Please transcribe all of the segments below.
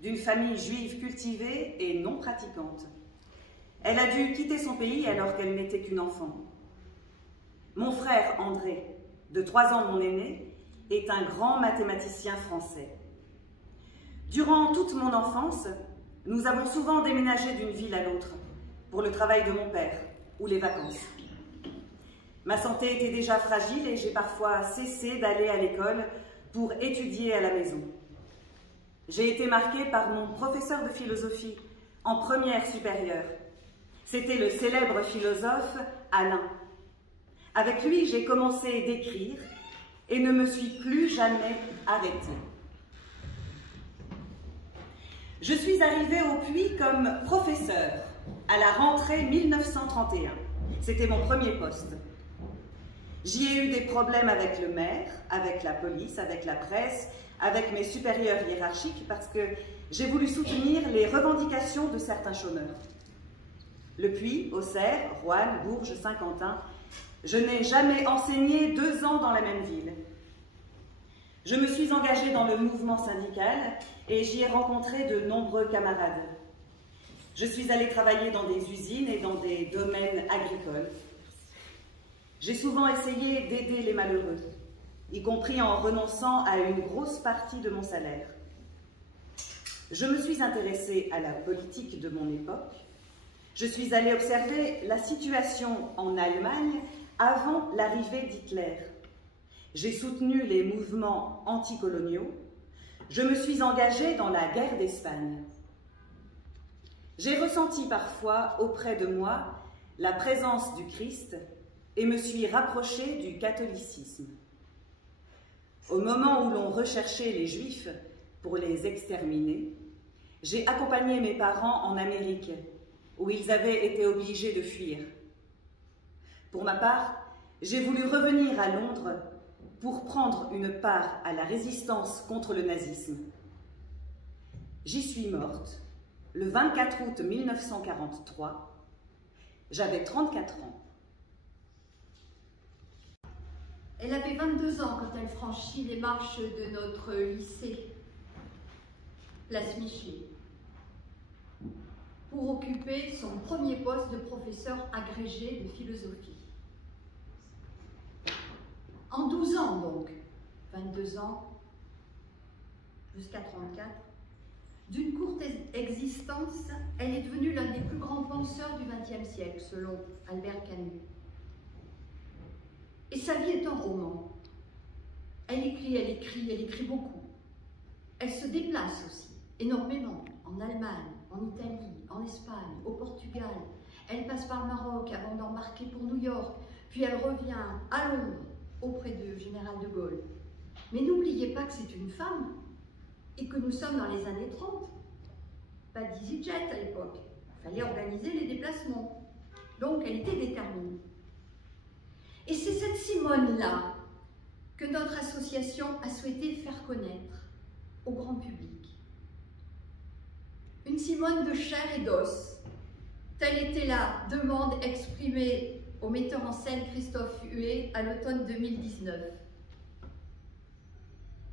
d'une famille juive cultivée et non pratiquante. Elle a dû quitter son pays alors qu'elle n'était qu'une enfant. Mon frère André, de 3 ans mon aîné, est un grand mathématicien français. Durant toute mon enfance, nous avons souvent déménagé d'une ville à l'autre pour le travail de mon père ou les vacances. Ma santé était déjà fragile et j'ai parfois cessé d'aller à l'école pour étudier à la maison. J'ai été marquée par mon professeur de philosophie en première supérieure. C'était le célèbre philosophe Alain. Avec lui, j'ai commencé d'écrire et ne me suis plus jamais arrêtée. Je suis arrivée au Puy comme professeure à la rentrée 1931. C'était mon premier poste. J'y ai eu des problèmes avec le maire, avec la police, avec la presse, avec mes supérieurs hiérarchiques parce que j'ai voulu soutenir les revendications de certains chômeurs. Le Puy, Auxerre, Roanne, Bourges, Saint-Quentin, je n'ai jamais enseigné 2 ans dans la même ville. Je me suis engagée dans le mouvement syndical et j'y ai rencontré de nombreux camarades. Je suis allée travailler dans des usines et dans des domaines agricoles. J'ai souvent essayé d'aider les malheureux, y compris en renonçant à une grosse partie de mon salaire. Je me suis intéressée à la politique de mon époque. Je suis allée observer la situation en Allemagne avant l'arrivée d'Hitler. J'ai soutenu les mouvements anticoloniaux. Je me suis engagée dans la guerre d'Espagne. J'ai ressenti parfois auprès de moi la présence du Christ et me suis rapprochée du catholicisme. Au moment où l'on recherchait les Juifs pour les exterminer, j'ai accompagné mes parents en Amérique, où ils avaient été obligés de fuir. Pour ma part, j'ai voulu revenir à Londres pour prendre une part à la résistance contre le nazisme. J'y suis morte le 24 août 1943. J'avais 34 ans. Elle avait 22 ans quand elle franchit les marches de notre lycée, place Michelet, pour occuper son premier poste de professeur agrégé de philosophie. En 12 ans donc, 22 ans jusqu'à 34, d'une courte existence, elle est devenue l'un des plus grands penseurs du XXe siècle, selon Albert Camus. Et sa vie est un roman. Elle écrit beaucoup. Elle se déplace aussi, énormément, en Allemagne, en Italie, en Espagne, au Portugal. Elle passe par le Maroc avant d'embarquer pour New York, puis elle revient à Londres, auprès du général de Gaulle. Mais n'oubliez pas que c'est une femme et que nous sommes dans les années 30. Pas d'EasyJet à l'époque. Il fallait organiser les déplacements. Donc elle était déterminée. Et c'est cette Simone-là que notre association a souhaité faire connaître au grand public. Une Simone de chair et d'os. Telle était la demande exprimée au metteur en scène Christophe Huet à l'automne 2019.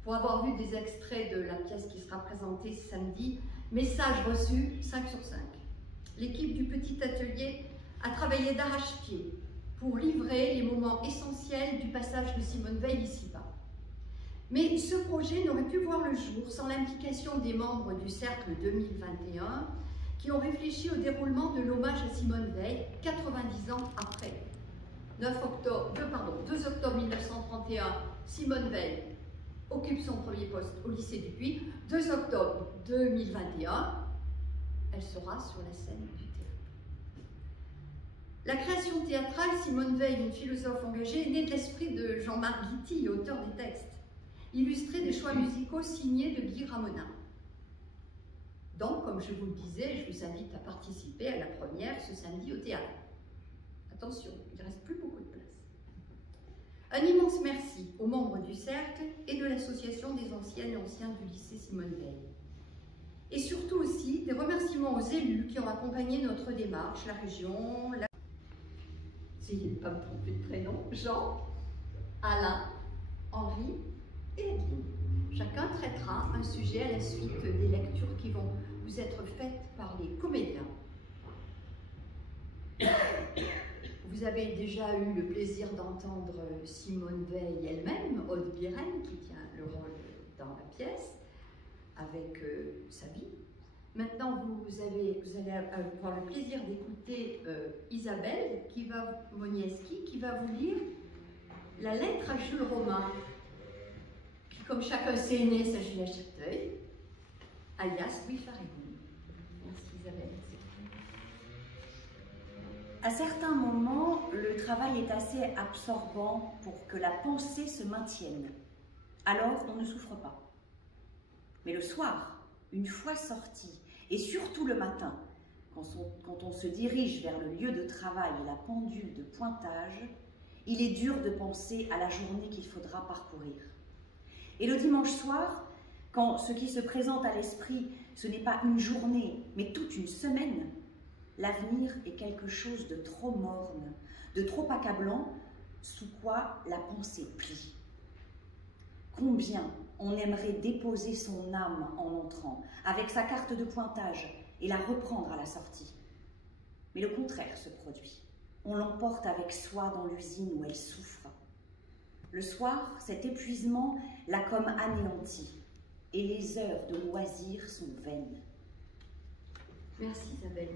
Pour avoir vu des extraits de la pièce qui sera présentée samedi, message reçu 5 sur 5. L'équipe du petit atelier a travaillé d'arrache-pied pour livrer les moments essentiels du passage de Simone Veil ici-bas. Mais ce projet n'aurait pu voir le jour sans l'implication des membres du Cercle 2021 qui ont réfléchi au déroulement de l'hommage à Simone Veil 90 ans après. 2 octobre 1931, Simone Veil occupe son premier poste au lycée du Puy. 2 octobre 2021, elle sera sur la scène du théâtre. La création théâtrale Simone Veil, une philosophe engagée, est née de l'esprit de Jean-Marc Guitty, auteur des textes, illustré des choix musicaux signés de Guy Ramonin. Donc, comme je vous le disais, je vous invite à participer à la première ce samedi au théâtre. Attention, il ne reste plus beaucoup de place. Un immense merci aux membres du Cercle et de l'association des anciennes et anciens du lycée Simone Veil. Et surtout aussi des remerciements aux élus qui ont accompagné notre démarche, la région, essayez de ne pas me tromper de prénom, Jean, Alain, Henri et Adeline. Chacun traitera un sujet à la suite des lectures qui vont vous être faite par les comédiens. Vous avez déjà eu le plaisir d'entendre Simone Weil elle-même, Aude Biren, qui tient le rôle dans la pièce, avec sa vie. Maintenant, vous allez avoir le plaisir d'écouter Isabelle Monieschi, qui va vous lire la lettre à Jules Romain, qui, comme chacun sait, est né s'agit à Châteuil, alias Louis Farigoude. Merci Isabelle. À certains moments, le travail est assez absorbant pour que la pensée se maintienne. Alors, on ne souffre pas. Mais le soir, une fois sorti, et surtout le matin, quand on se dirige vers le lieu de travail et la pendule de pointage, il est dur de penser à la journée qu'il faudra parcourir. Et le dimanche soir, quand ce qui se présente à l'esprit, ce n'est pas une journée, mais toute une semaine, l'avenir est quelque chose de trop morne, de trop accablant, sous quoi la pensée plie. Combien on aimerait déposer son âme en entrant, avec sa carte de pointage, et la reprendre à la sortie. Mais le contraire se produit. On l'emporte avec soi dans l'usine où elle souffre. Le soir, cet épuisement l'a comme anéanti, et les heures de loisirs sont vaines. Merci Isabelle.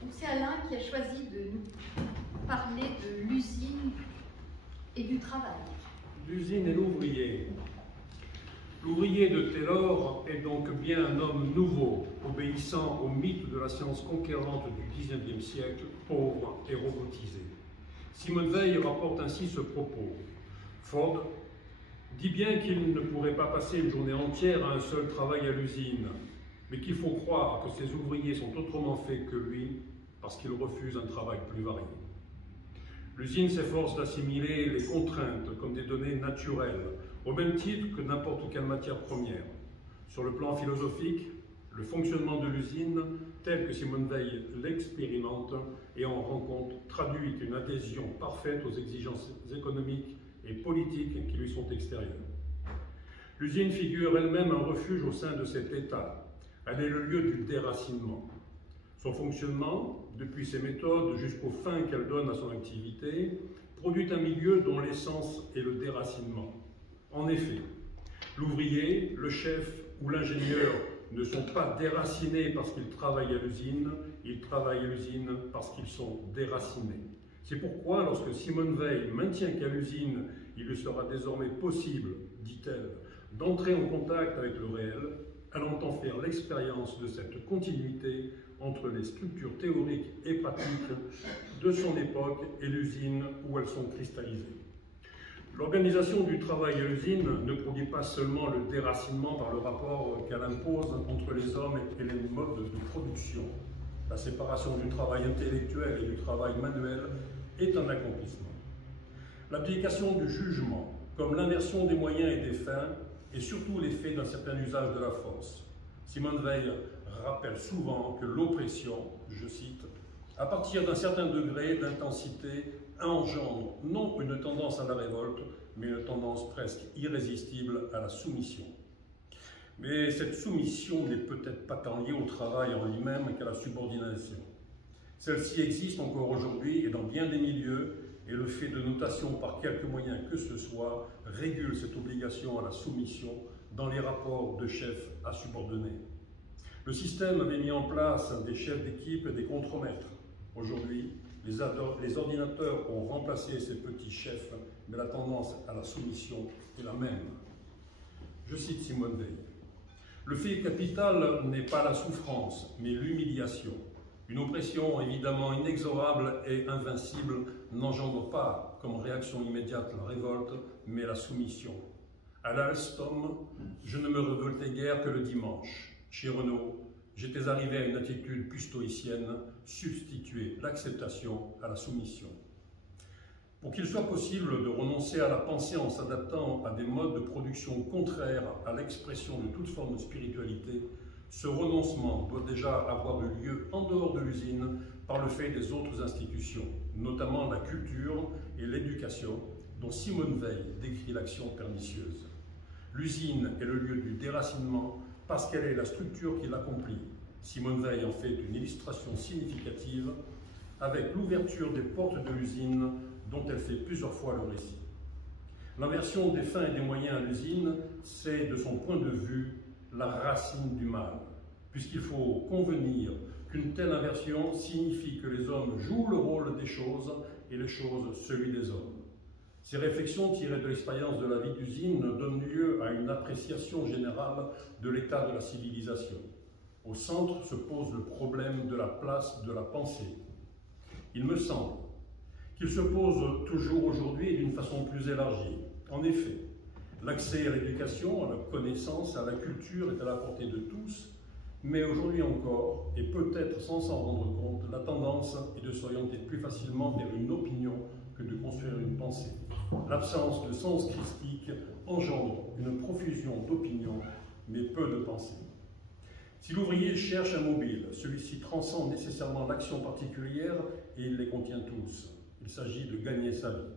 Donc c'est Alain qui a choisi de nous parler de l'usine et du travail. L'usine et l'ouvrier. L'ouvrier de Taylor est donc bien un homme nouveau, obéissant au mythe de la science conquérante du XIXe siècle, pauvre et robotisé. Simone Weil rapporte ainsi ce propos. Ford dit bien qu'il ne pourrait pas passer une journée entière à un seul travail à l'usine, mais qu'il faut croire que ses ouvriers sont autrement faits que lui, parce qu'ils refusent un travail plus varié. L'usine s'efforce d'assimiler les contraintes comme des données naturelles, au même titre que n'importe quelle matière première. Sur le plan philosophique, le fonctionnement de l'usine, tel que Simone Weil l'expérimente et en rend compte, traduit une adhésion parfaite aux exigences économiques et politiques qui lui sont extérieures. L'usine figure elle-même un refuge au sein de cet état. Elle est le lieu du déracinement. Son fonctionnement, depuis ses méthodes jusqu'aux fins qu'elle donne à son activité, produit un milieu dont l'essence est le déracinement. En effet, l'ouvrier, le chef ou l'ingénieur ne sont pas déracinés parce qu'ils travaillent à l'usine, ils travaillent à l'usine parce qu'ils sont déracinés. C'est pourquoi, lorsque Simone Weil maintient qu'à l'usine, il lui sera désormais possible, dit-elle, d'entrer en contact avec le réel, elle entend faire l'expérience de cette continuité entre les structures théoriques et pratiques de son époque et l'usine où elles sont cristallisées. L'organisation du travail à l'usine ne produit pas seulement le déracinement par le rapport qu'elle impose entre les hommes et les modes de production. La séparation du travail intellectuel et du travail manuel est un accomplissement. L'abdication du jugement, comme l'inversion des moyens et des fins, et surtout l'effet d'un certain usage de la force. Simone Weil rappelle souvent que l'oppression, je cite, à partir d'un certain degré d'intensité, engendre non une tendance à la révolte, mais une tendance presque irrésistible à la soumission. Mais cette soumission n'est peut-être pas tant liée au travail en lui-même qu'à la subordination. Celle-ci existe encore aujourd'hui et dans bien des milieux, et le fait de notation par quelque moyen que ce soit régule cette obligation à la soumission dans les rapports de chef à subordonné. Le système avait mis en place des chefs d'équipe et des contremaîtres. Aujourd'hui, les ordinateurs ont remplacé ces petits chefs, mais la tendance à la soumission est la même. Je cite Simone Weil. Le fait capital n'est pas la souffrance, mais l'humiliation. Une oppression évidemment inexorable et invincible n'engendre pas comme réaction immédiate la révolte, mais la soumission. À l'Alstom, je ne me révoltais guère que le dimanche. Chez Renault, j'étais arrivé à une attitude plus stoïcienne, substituer l'acceptation à la soumission. Pour qu'il soit possible de renoncer à la pensée en s'adaptant à des modes de production contraires à l'expression de toute forme de spiritualité, ce renoncement doit déjà avoir eu lieu en dehors de l'usine par le fait des autres institutions, notamment la culture et l'éducation, dont Simone Weil décrit l'action pernicieuse. L'usine est le lieu du déracinement parce qu'elle est la structure qui l'accomplit. Simone Veil en fait une illustration significative avec l'ouverture des portes de l'usine dont elle fait plusieurs fois le récit. L'inversion des fins et des moyens à l'usine, c'est, de son point de vue, la racine du mal, puisqu'il faut convenir qu'une telle inversion signifie que les hommes jouent le rôle des choses et les choses celui des hommes. Ces réflexions tirées de l'expérience de la vie d'usine donnent lieu à une appréciation générale de l'état de la civilisation. Au centre se pose le problème de la place de la pensée. Il me semble qu'il se pose toujours aujourd'hui et d'une façon plus élargie. En effet, l'accès à l'éducation, à la connaissance, à la culture est à la portée de tous, mais aujourd'hui encore, et peut-être sans s'en rendre compte, la tendance est de s'orienter plus facilement vers une opinion que de construire une pensée. L'absence de sens christique engendre une profusion d'opinions, mais peu de pensées. Si l'ouvrier cherche un mobile, celui-ci transcende nécessairement l'action particulière et il les contient tous. Il s'agit de gagner sa vie.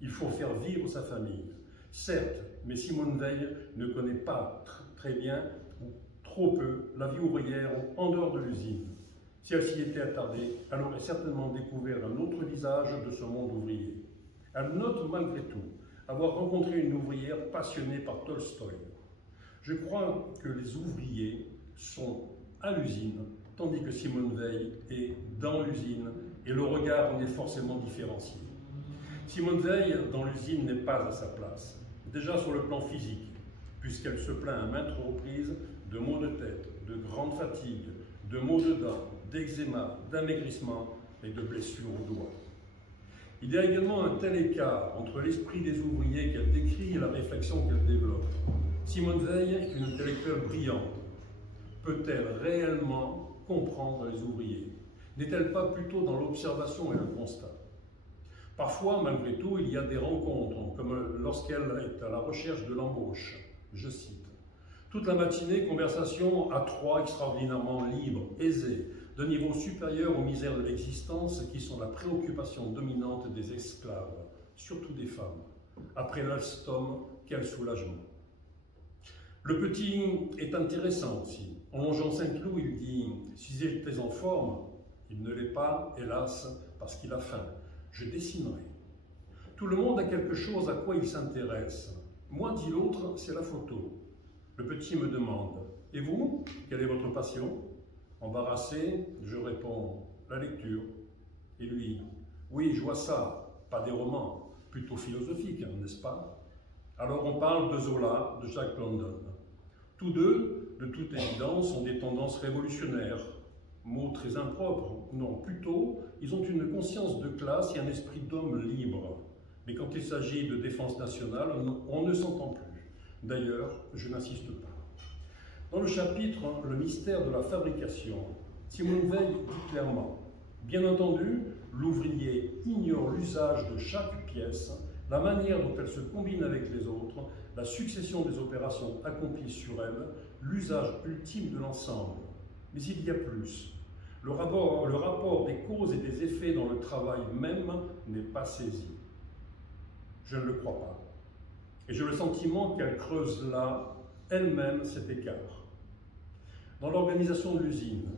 Il faut faire vivre sa famille. Certes, mais Simone Veil ne connaît pas très bien, ou trop peu, la vie ouvrière en dehors de l'usine. Si elle s'y était attardée, elle aurait certainement découvert un autre visage de ce monde ouvrier. Elle note malgré tout avoir rencontré une ouvrière passionnée par Tolstoï. Je crois que les ouvriers sont à l'usine, tandis que Simone Veil est dans l'usine, et le regard en est forcément différencié. Simone Veil, dans l'usine, n'est pas à sa place, déjà sur le plan physique, puisqu'elle se plaint à maintes reprises de maux de tête, de grandes fatigues, de maux de dents, d'eczéma, d'amaigrissement et de blessures aux doigts. Il y a également un tel écart entre l'esprit des ouvriers qu'elle décrit et la réflexion qu'elle développe. Simone Veil est une intellectuelle brillante. Peut-elle réellement comprendre les ouvriers? N'est-elle pas plutôt dans l'observation et le constat? Parfois, malgré tout, il y a des rencontres, comme lorsqu'elle est à la recherche de l'embauche. Je cite. Toute la matinée, conversation à trois extraordinairement libres, aisées, de niveau supérieur aux misères de l'existence qui sont la préoccupation dominante des esclaves, surtout des femmes. Après l'alstom, quel soulagement. Le petit est intéressant aussi. En longeant Saint-Cloud, il dit « Si j'étais en forme, il ne l'est pas, hélas, parce qu'il a faim. Je dessinerai. » Tout le monde a quelque chose à quoi il s'intéresse. Moi, dit l'autre, c'est la photo. Le petit me demande « Et vous, quelle est votre passion ?» Embarrassé, je réponds « La lecture. » Et lui « Oui, je vois ça, pas des romans, plutôt philosophiques, n'est-ce pas ?» Alors on parle de Zola, de Jack London. Tous deux, de toute évidence, ont des tendances révolutionnaires. Mot très impropre, non, plutôt, ils ont une conscience de classe et un esprit d'homme libre. Mais quand il s'agit de défense nationale, on ne s'entend plus. D'ailleurs, je n'insiste pas. Dans le chapitre « Le mystère de la fabrication », Simone Veil dit clairement « Bien entendu, l'ouvrier ignore l'usage de chaque pièce, la manière dont elle se combine avec les autres, la succession des opérations accomplies sur elle, l'usage ultime de l'ensemble. Mais il y a plus. Le rapport des causes et des effets dans le travail même n'est pas saisi. Je ne le crois pas. Et j'ai le sentiment qu'elle creuse là, elle-même, cet écart. Dans l'organisation de l'usine,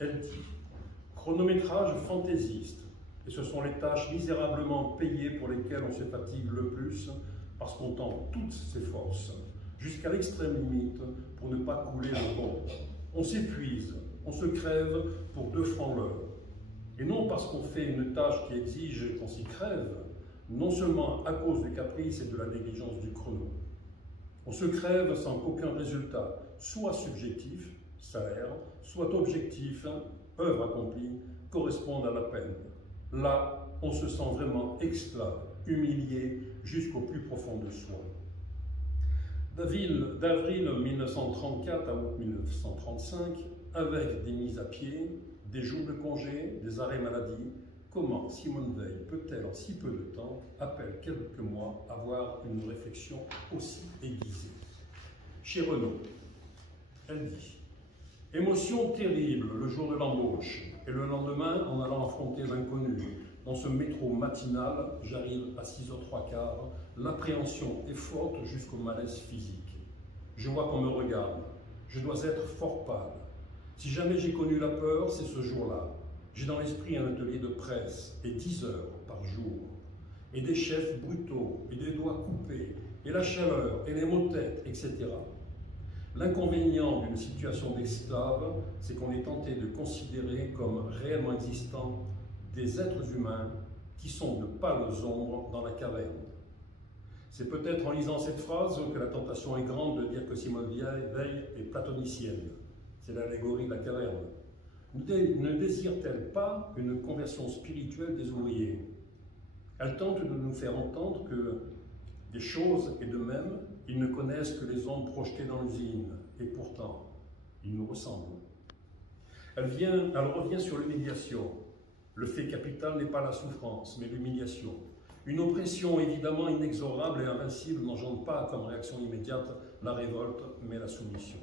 elle dit « Chronométrage fantaisiste, et ce sont les tâches misérablement payées pour lesquelles on se fatigue le plus, parce qu'on tend toutes ses forces, jusqu'à l'extrême limite, pour ne pas couler le bon. On s'épuise, on se crève pour 2 francs l'heure. Et non parce qu'on fait une tâche qui exige qu'on s'y crève, non seulement à cause du caprice et de la négligence du chrono. On se crève sans qu'aucun résultat, soit subjectif, salaire, soit objectif, œuvre accomplie, corresponde à la peine. Là, on se sent vraiment esclave, humilié jusqu'au plus profond de soi. D'avril 1934 à août 1935, avec des mises à pied, des jours de congé, des arrêts maladie, comment Simone Veil peut-elle, en si peu de temps, après quelques mois, avoir une réflexion aussi aiguisée? Chez Renaud, elle dit « Émotion terrible le jour de l'embauche, et le lendemain, en allant affronter l'inconnu. Dans ce métro matinal, j'arrive à 6h15, l'appréhension est forte jusqu'au malaise physique. Je vois qu'on me regarde, je dois être fort pâle. Si jamais j'ai connu la peur, c'est ce jour-là. J'ai dans l'esprit un atelier de presse et 10 heures par jour, et des chefs brutaux, et des doigts coupés, et la chaleur, et les maux de tête, etc. L'inconvénient d'une situation d'esclave, c'est qu'on est tenté de considérer comme réellement existants des êtres humains qui sont de pâles ombres dans la caverne. C'est peut-être en lisant cette phrase que la tentation est grande de dire que Simone Veil est platonicienne. C'est l'allégorie de la caverne. Ne désire-t-elle pas une conversion spirituelle des ouvriers? Elle tente de nous faire entendre que des choses et de même, ils ne connaissent que les ombres projetées dans l'usine, et pourtant, ils nous ressemblent. Elle revient sur l'humiliation. Le fait capital n'est pas la souffrance, mais l'humiliation. Une oppression évidemment inexorable et invincible n'engendre pas comme réaction immédiate la révolte, mais la soumission.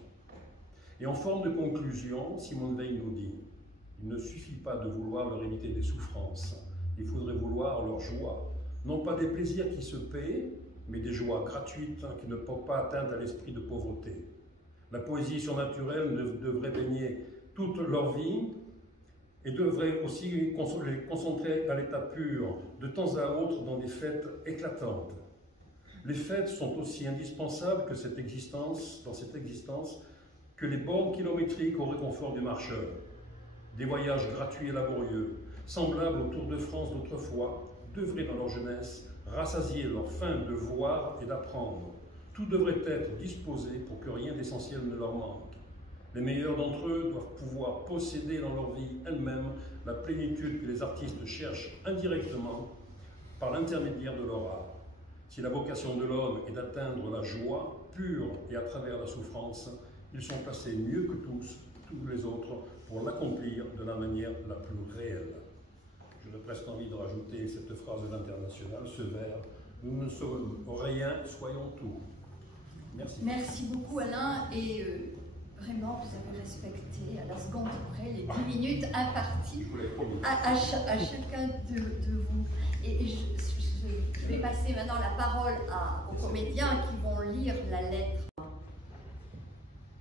Et en forme de conclusion, Simone Veil nous dit « Il ne suffit pas de vouloir leur éviter des souffrances, il faudrait vouloir leur joie. Non pas des plaisirs qui se paient, mais des joies gratuites qui ne portent pas atteinte à l'esprit de pauvreté. La poésie surnaturelle devrait baigner toute leur vie et devrait aussi les concentrer à l'état pur, de temps à autre dans des fêtes éclatantes. Les fêtes sont aussi indispensables que dans cette existence, que les bornes kilométriques au réconfort du marcheur. Des voyages gratuits et laborieux, semblables au Tour de France d'autrefois, devraient dans leur jeunesse rassasier leur faim de voir et d'apprendre. Tout devrait être disposé pour que rien d'essentiel ne leur manque. Les meilleurs d'entre eux doivent pouvoir posséder dans leur vie elle-même la plénitude que les artistes cherchent indirectement par l'intermédiaire de leur art. Si la vocation de l'homme est d'atteindre la joie pure et à travers la souffrance, ils sont placés mieux que tous les autres pour l'accomplir de la manière la plus réelle. J'ai presque envie de rajouter cette phrase de l'Internationale, ce vers « Nous ne sommes rien, soyons tout ». Merci. Merci beaucoup Alain, et vraiment vous avez respecté à la seconde près les 10 minutes imparties à chacun de vous. Et je vais passer maintenant la parole aux comédiens qui vont lire la lettre,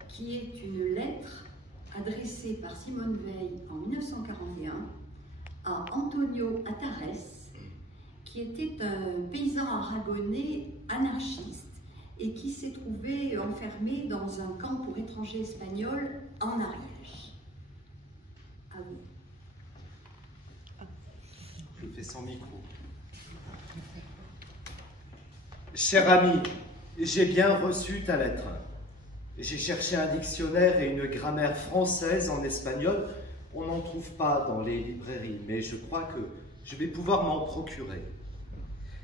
qui est une lettre adressée par Simone Veil en 1941 à Antonio Atares, qui était un paysan aragonais anarchiste et qui s'est trouvé enfermé dans un camp pour étrangers espagnols en Ariège. À vous. Je fais sans micro. Cher ami, j'ai bien reçu ta lettre. J'ai cherché un dictionnaire et une grammaire française en espagnol. On n'en trouve pas dans les librairies, mais je crois que je vais pouvoir m'en procurer.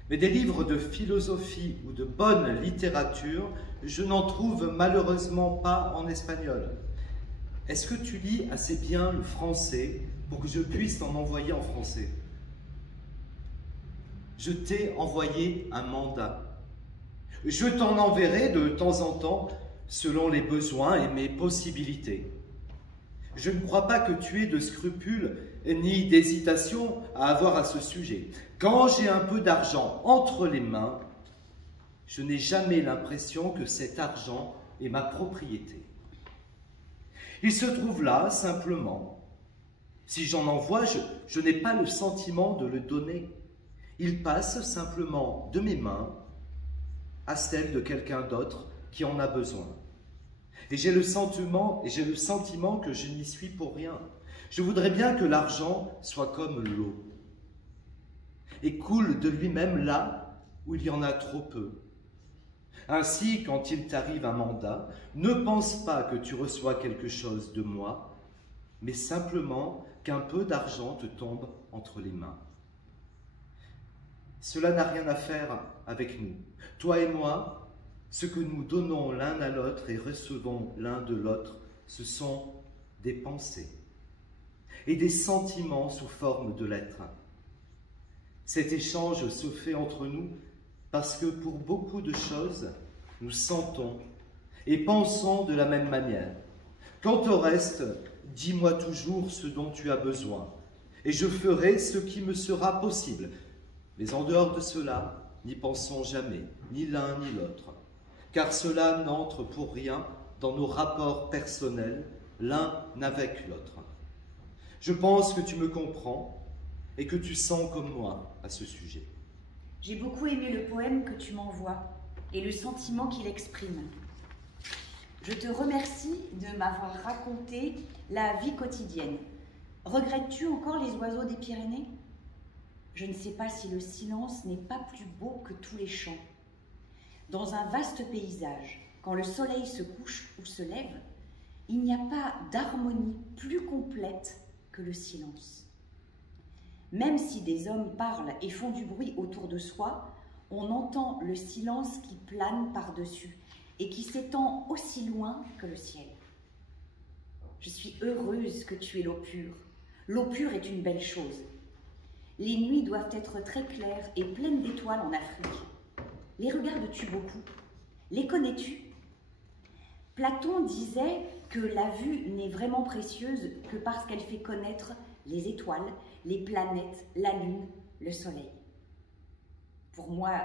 Mais des livres de philosophie ou de bonne littérature, je n'en trouve malheureusement pas en espagnol. Est-ce que tu lis assez bien le français pour que je puisse t'en envoyer en français? Je t'ai envoyé un mandat. Je t'en enverrai de temps en temps selon les besoins et mes possibilités. Je ne crois pas que tu aies de scrupules ni d'hésitation à avoir à ce sujet. Quand j'ai un peu d'argent entre les mains, je n'ai jamais l'impression que cet argent est ma propriété. Il se trouve là, simplement. Si j'en envoie, je n'ai pas le sentiment de le donner. Il passe simplement de mes mains à celles de quelqu'un d'autre qui en a besoin. Et j'ai le sentiment que je n'y suis pour rien. Je voudrais bien que l'argent soit comme l'eau et coule de lui-même là où il y en a trop peu. Ainsi, quand il t'arrive un mandat, ne pense pas que tu reçois quelque chose de moi, mais simplement qu'un peu d'argent te tombe entre les mains. Cela n'a rien à faire avec nous. Toi et moi, ce que nous donnons l'un à l'autre et recevons l'un de l'autre, ce sont des pensées et des sentiments sous forme de lettres. Cet échange se fait entre nous parce que pour beaucoup de choses, nous sentons et pensons de la même manière. Quant au reste, dis-moi toujours ce dont tu as besoin, et je ferai ce qui me sera possible. Mais en dehors de cela, n'y pensons jamais, ni l'un ni l'autre, car cela n'entre pour rien dans nos rapports personnels l'un avec l'autre. Je pense que tu me comprends et que tu sens comme moi à ce sujet. J'ai beaucoup aimé le poème que tu m'envoies et le sentiment qu'il exprime. Je te remercie de m'avoir raconté la vie quotidienne. Regrettes-tu encore les oiseaux des Pyrénées? Je ne sais pas si le silence n'est pas plus beau que tous les chants. Dans un vaste paysage, quand le soleil se couche ou se lève, il n'y a pas d'harmonie plus complète que le silence. Même si des hommes parlent et font du bruit autour de soi, on entend le silence qui plane par-dessus et qui s'étend aussi loin que le ciel. Je suis heureuse que tu aies l'eau pure. L'eau pure est une belle chose. Les nuits doivent être très claires et pleines d'étoiles en Afrique. Les regardes-tu beaucoup? Les connais-tu? Platon disait que la vue n'est vraiment précieuse que parce qu'elle fait connaître les étoiles, les planètes, la lune, le soleil. Pour moi,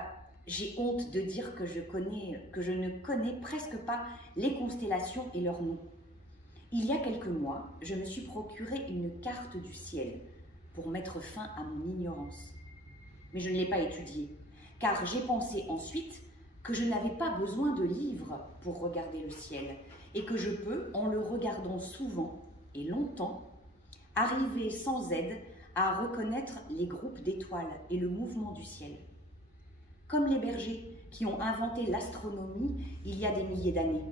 j'ai honte de dire que je ne connais presque pas les constellations et leurs noms. Il y a quelques mois, je me suis procuré une carte du ciel pour mettre fin à mon ignorance. Mais je ne l'ai pas étudiée, car j'ai pensé ensuite que je n'avais pas besoin de livres pour regarder le ciel et que je peux, en le regardant souvent et longtemps, arriver sans aide à reconnaître les groupes d'étoiles et le mouvement du ciel. Comme les bergers qui ont inventé l'astronomie il y a des milliers d'années.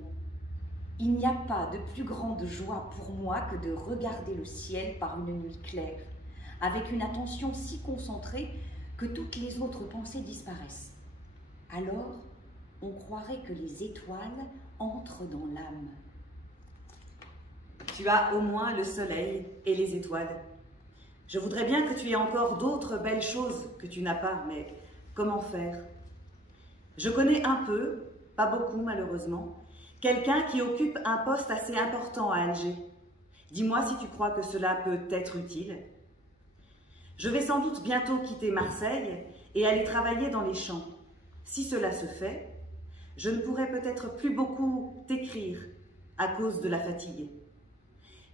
Il n'y a pas de plus grande joie pour moi que de regarder le ciel par une nuit claire, avec une attention si concentrée que toutes les autres pensées disparaissent. Alors, on croirait que les étoiles entrent dans l'âme. Tu as au moins le soleil et les étoiles. Je voudrais bien que tu aies encore d'autres belles choses que tu n'as pas, mais comment faire? Je connais un peu, pas beaucoup malheureusement, quelqu'un qui occupe un poste assez important à Alger. Dis-moi si tu crois que cela peut être utile. Je vais sans doute bientôt quitter Marseille et aller travailler dans les champs. Si cela se fait, je ne pourrai peut-être plus beaucoup t'écrire à cause de la fatigue.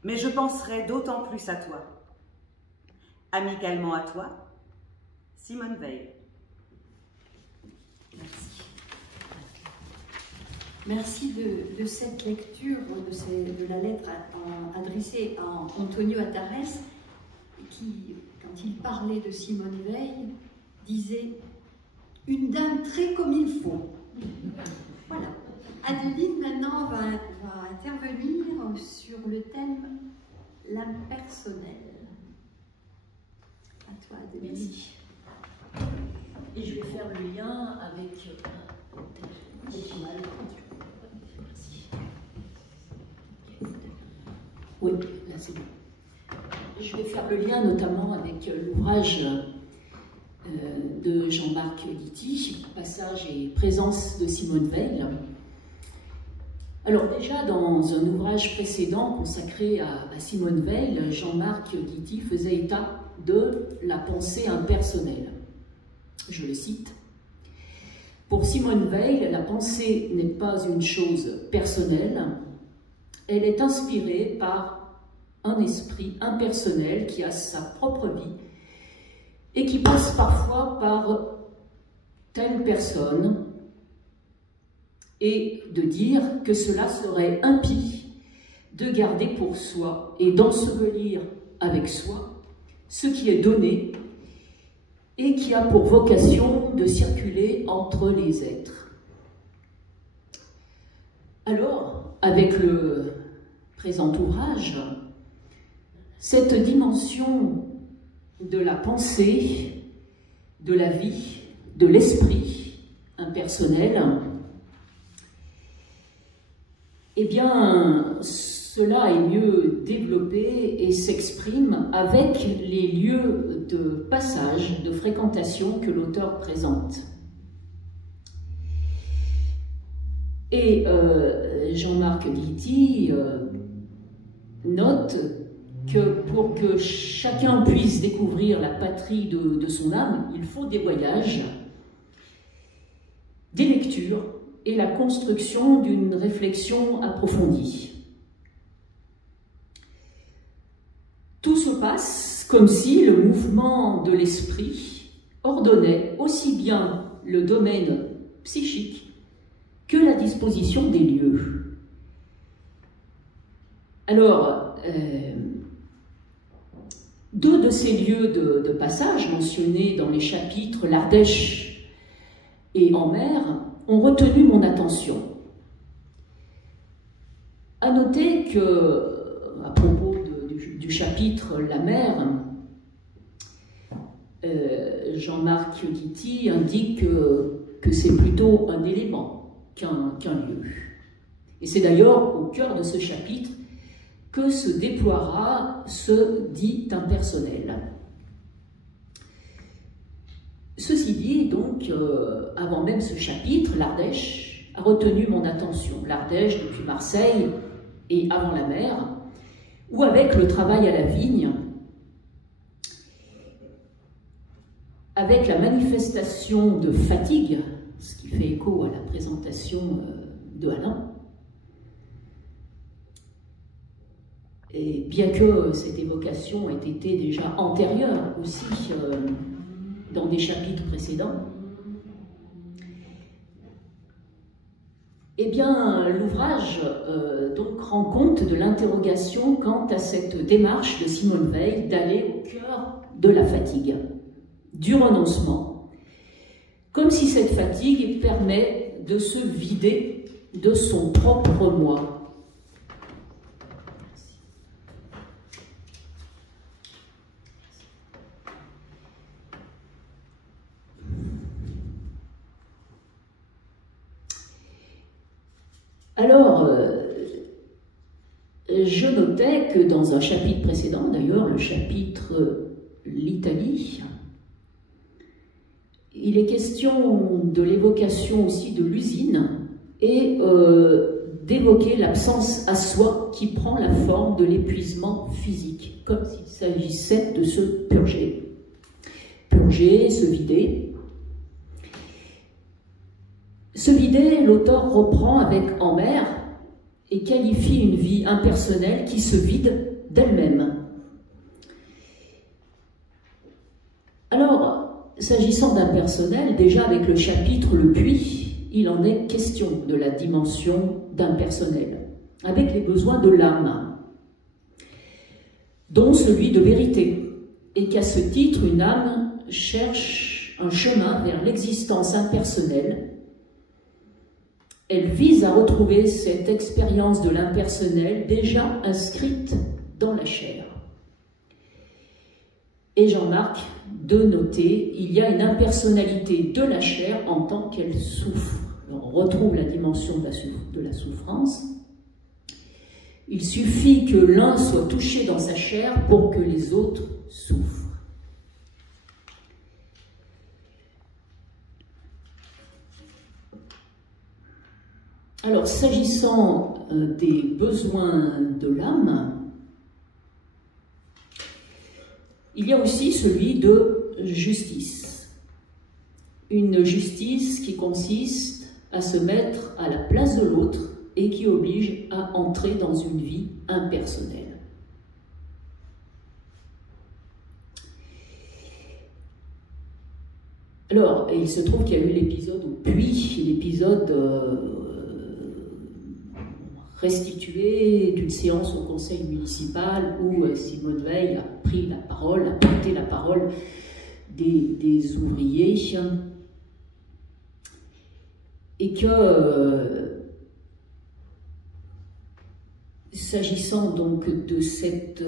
Mais je penserai d'autant plus à toi. Amicalement à toi, Simone Veil. Merci. Merci de cette lecture, de la lettre adressée à Antonio Atares, qui, quand il parlait de Simone Veil, disait « une dame très comme il faut ». Voilà. Adeline, maintenant, va intervenir sur le thème « l'âme personnelle ». À toi, Adeline. Merci. Et je vais faire le lien avec... Merci. Oui, là c'est bon. Je vais faire le lien notamment avec l'ouvrage de Jean-Marc Guity, Passage et présence de Simone Veil. Alors déjà, dans un ouvrage précédent consacré à Simone Veil, Jean-Marc Guity faisait état de la pensée impersonnelle. Je le cite. Pour Simone Veil, la pensée n'est pas une chose personnelle, elle est inspirée par un esprit impersonnel qui a sa propre vie et qui passe parfois par telle personne, et de dire que cela serait impie de garder pour soi et d'ensevelir avec soi ce qui est donné et qui a pour vocation de circuler entre les êtres. Alors, avec le présent ouvrage, cette dimension de la pensée, de la vie, de l'esprit impersonnel, eh bien, cela est mieux développé et s'exprime avec les lieux de passage, de fréquentation que l'auteur présente. Et Jean-Marc Guity note que pour que chacun puisse découvrir la patrie de son âme, il faut des voyages, des lectures et la construction d'une réflexion approfondie. passe comme si le mouvement de l'esprit ordonnait aussi bien le domaine psychique que la disposition des lieux. Alors, deux de ces lieux de passage mentionnés dans les chapitres l'Ardèche et en mer ont retenu mon attention. À noter que, à propos du chapitre La mer, Jean-Marc Guity indique que c'est plutôt un élément qu'un lieu. Et c'est d'ailleurs au cœur de ce chapitre que se déploiera ce dit impersonnel. Ceci dit, donc, avant même ce chapitre, l'Ardèche a retenu mon attention. L'Ardèche depuis Marseille et avant la mer, ou avec le travail à la vigne, avec la manifestation de fatigue, ce qui fait écho à la présentation de Alain. Et bien que cette évocation ait été déjà antérieure aussi dans des chapitres précédents, eh bien, l'ouvrage donc rend compte de l'interrogation quant à cette démarche de Simone Weil d'aller au cœur de la fatigue, du renoncement, comme si cette fatigue permet de se vider de son propre moi. Alors, je notais que dans un chapitre précédent, d'ailleurs le chapitre l'Italie, il est question de l'évocation aussi de l'usine et d'évoquer l'absence à soi qui prend la forme de l'épuisement physique, comme s'il s'agissait de se purger. Purger, se vider. Ce vider, l'auteur reprend avec En mer et qualifie une vie impersonnelle qui se vide d'elle-même. Alors, s'agissant d'impersonnel, déjà avec le chapitre Le Puits, il en est question de la dimension d'impersonnel, avec les besoins de l'âme, dont celui de vérité, et qu'à ce titre, une âme cherche un chemin vers l'existence impersonnelle. Elle vise à retrouver cette expérience de l'impersonnel déjà inscrite dans la chair. Et Jean-Marc de noter, il y a une impersonnalité de la chair en tant qu'elle souffre. On retrouve la dimension de la souffrance. Il suffit que l'un soit touché dans sa chair pour que les autres souffrent. Alors, s'agissant des besoins de l'âme, il y a aussi celui de justice. Une justice qui consiste à se mettre à la place de l'autre et qui oblige à entrer dans une vie impersonnelle. Alors, il se trouve qu'il y a eu l'épisode au Puits, l'épisode restitué d'une séance au conseil municipal où Simone Weil a pris la parole, a porté la parole des ouvriers, et que, s'agissant donc de cette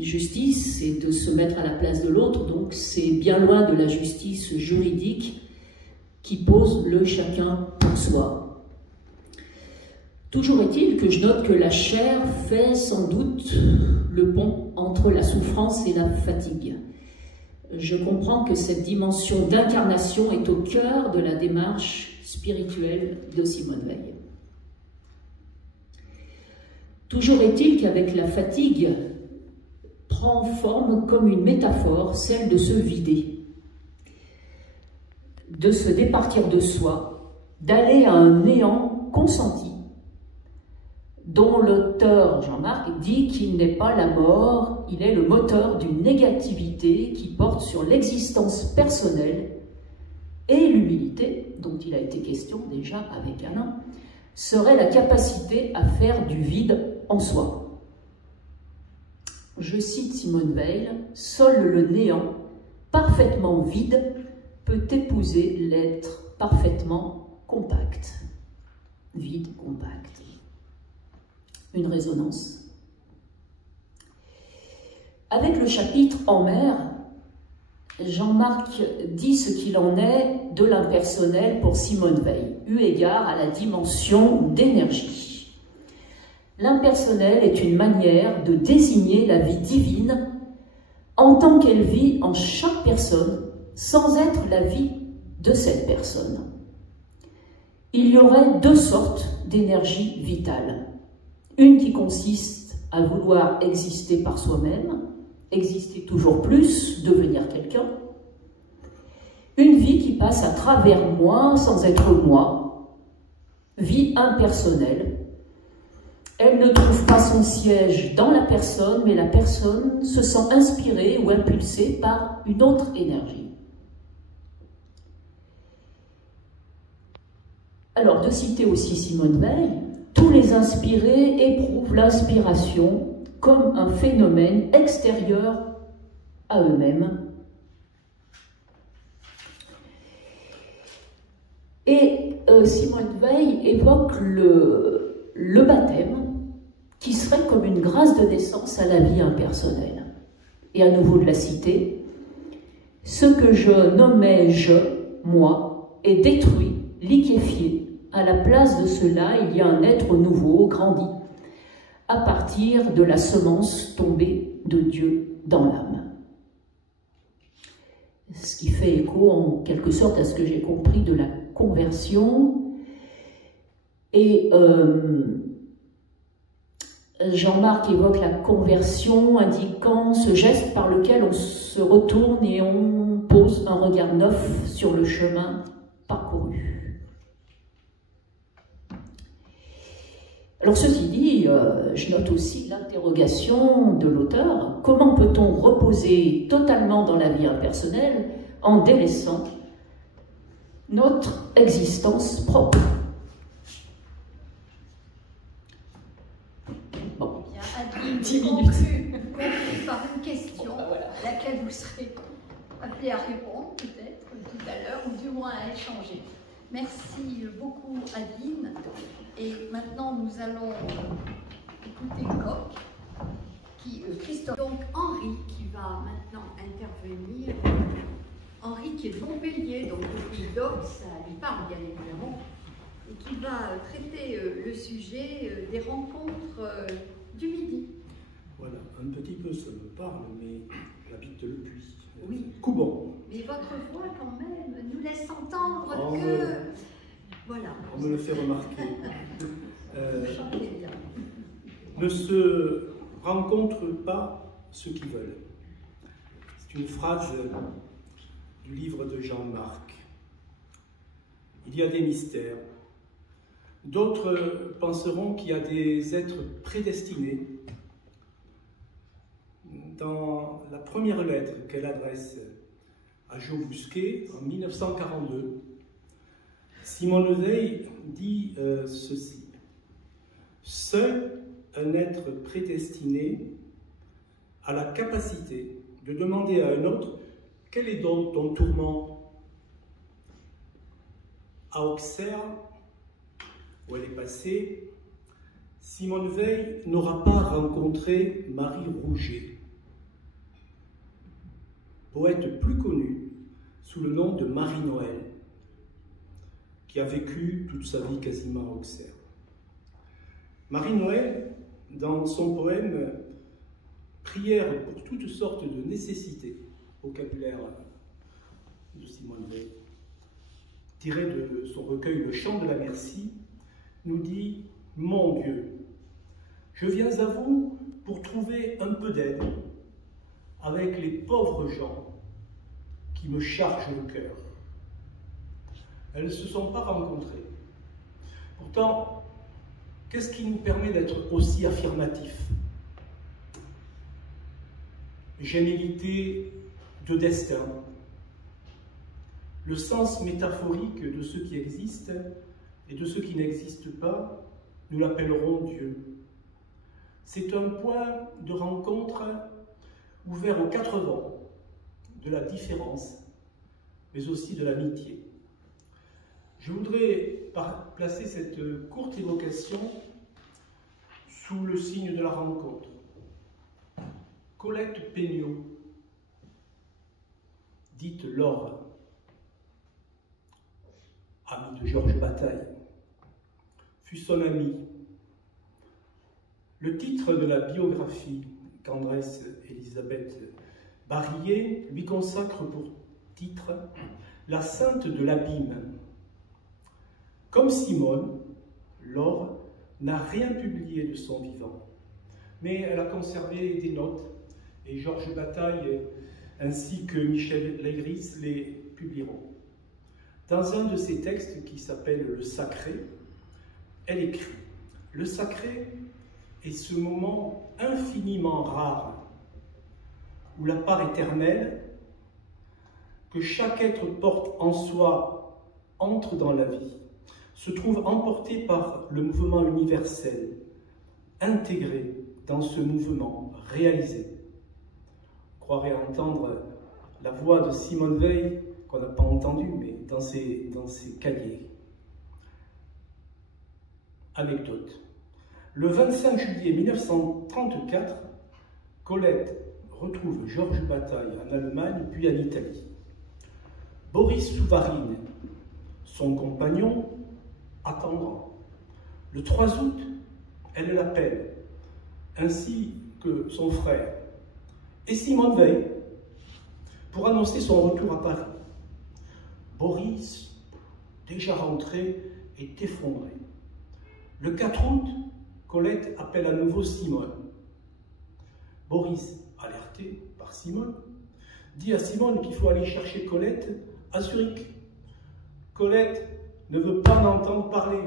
justice et de se mettre à la place de l'autre, donc c'est bien loin de la justice juridique qui pose le chacun pour soi. Toujours est-il que je note que la chair fait sans doute le pont entre la souffrance et la fatigue. Je comprends que cette dimension d'incarnation est au cœur de la démarche spirituelle de Simone Weil. Toujours est-il qu'avec la fatigue prend forme comme une métaphore, celle de se vider, de se départir de soi, d'aller à un néant consenti, dont l'auteur Jean-Marc dit qu'il n'est pas la mort, il est le moteur d'une négativité qui porte sur l'existence personnelle et l'humilité, dont il a été question déjà avec Alain, serait la capacité à faire du vide en soi. Je cite Simone Weil, « Seul le néant, parfaitement vide, peut épouser l'être parfaitement compact. » Vide, compact. Une résonance. Avec le chapitre En mer, Jean-Marc dit ce qu'il en est de l'impersonnel pour Simone Weil, eu égard à la dimension d'énergie. L'impersonnel est une manière de désigner la vie divine en tant qu'elle vit en chaque personne, sans être la vie de cette personne. Il y aurait deux sortes d'énergie vitale. Une qui consiste à vouloir exister par soi-même, exister toujours plus, devenir quelqu'un. Une vie qui passe à travers moi sans être moi. Vie impersonnelle. Elle ne trouve pas son siège dans la personne, mais la personne se sent inspirée ou impulsée par une autre énergie. Alors, de citer aussi Simone Weil, tous les inspirés éprouvent l'inspiration comme un phénomène extérieur à eux-mêmes. Et Simone Weil évoque le baptême qui serait comme une grâce de naissance à la vie impersonnelle. Et à nouveau de la citer, « Ce que je nommais je, moi, est détruit, liquéfié. À la place de cela, il y a un être nouveau, grandi, à partir de la semence tombée de Dieu dans l'âme. » Ce qui fait écho en quelque sorte à ce que j'ai compris de la conversion. Et Jean-Marc évoque la conversion, indiquant ce geste par lequel on se retourne et on pose un regard neuf sur le chemin parcouru. Alors ceci dit, je note aussi l'interrogation de l'auteur. Comment peut-on reposer totalement dans la vie impersonnelle en délaissant notre existence propre? Bon, il y a Adeline 10 minutes. Conclue par une question à laquelle vous serez appelé à répondre peut-être tout à l'heure, ou du moins à échanger. Merci beaucoup Adeline. Et maintenant nous allons écouter Christophe. Donc Henri qui va maintenant intervenir. Henri qui est de Montpellier, donc le Pays d'Oc, ça lui parle bien évidemment, et qui va traiter le sujet des rencontres du Midi. Voilà, un petit peu ça me parle, mais j'habite le Puy. Oui. Coubon. Mais votre voix quand même nous laisse entendre que... Voilà. On me le fait remarquer. Vous chantez bien. Ne se rencontrent pas ceux qui veulent. C'est une phrase du livre de Jean-Marc. Il y a des mystères. D'autres penseront qu'il y a des êtres prédestinés. Dans la première lettre qu'elle adresse à Jo Busquet en 1942, Simone Weil dit ceci. Seul un être prédestiné a la capacité de demander à un autre « Quel est donc ton tourment ?» À Auxerre, où elle est passée, Simone Weil n'aura pas rencontré Marie Rouget, poète plus connue sous le nom de Marie-Noël, qui a vécu toute sa vie quasiment à Auxerre. Marie-Noël, dans son poème « Prière pour toutes sortes de nécessités », vocabulaire de Simone Weil, tiré de son recueil « Le chant de la merci », nous dit « Mon Dieu, je viens à vous pour trouver un peu d'aide avec les pauvres gens qui me chargent le cœur. » Elles ne se sont pas rencontrées. Pourtant, Qu'est-ce qui nous permet d'être aussi affirmatifs? Généralité de destin. Le sens métaphorique de ce qui existe et de ce qui n'existe pas, nous l'appellerons Dieu. C'est un point de rencontre ouvert aux quatre vents de la différence, mais aussi de l'amitié. Je voudrais placer cette courte évocation sous le signe de la rencontre. Colette Peignot, dite Laure, amie de Georges Bataille, fut son amie. Le titre de la biographie qu'Andrés Elisabeth Barillet lui consacre pour titre « La sainte de l'abîme ». Comme Simone, Laure n'a rien publié de son vivant, mais elle a conservé des notes et Georges Bataille ainsi que Michel Legris les publieront. Dans un de ses textes qui s'appelle « Le Sacré », elle écrit « Le sacré est ce moment infiniment rare où la part éternelle que chaque être porte en soi entre dans la vie, se trouve emporté par le mouvement universel, intégré dans ce mouvement, réalisé. On croirait entendre la voix de Simone Veil, qu'on n'a pas entendue, mais dans ses cahiers. Anecdote. Le 25 juillet 1934, Colette retrouve Georges Bataille en Allemagne, puis en Italie. Boris Souvarine, son compagnon, attendra. Le 3 août, elle l'appelle, ainsi que son frère, et Simone Veil, pour annoncer son retour à Paris. Boris, déjà rentré, est effondré. Le 4 août, Colette appelle à nouveau Simone. Boris, alerté par Simone, dit à Simone qu'il faut aller chercher Colette à Zurich. Colette ne veut pas en entendre parler.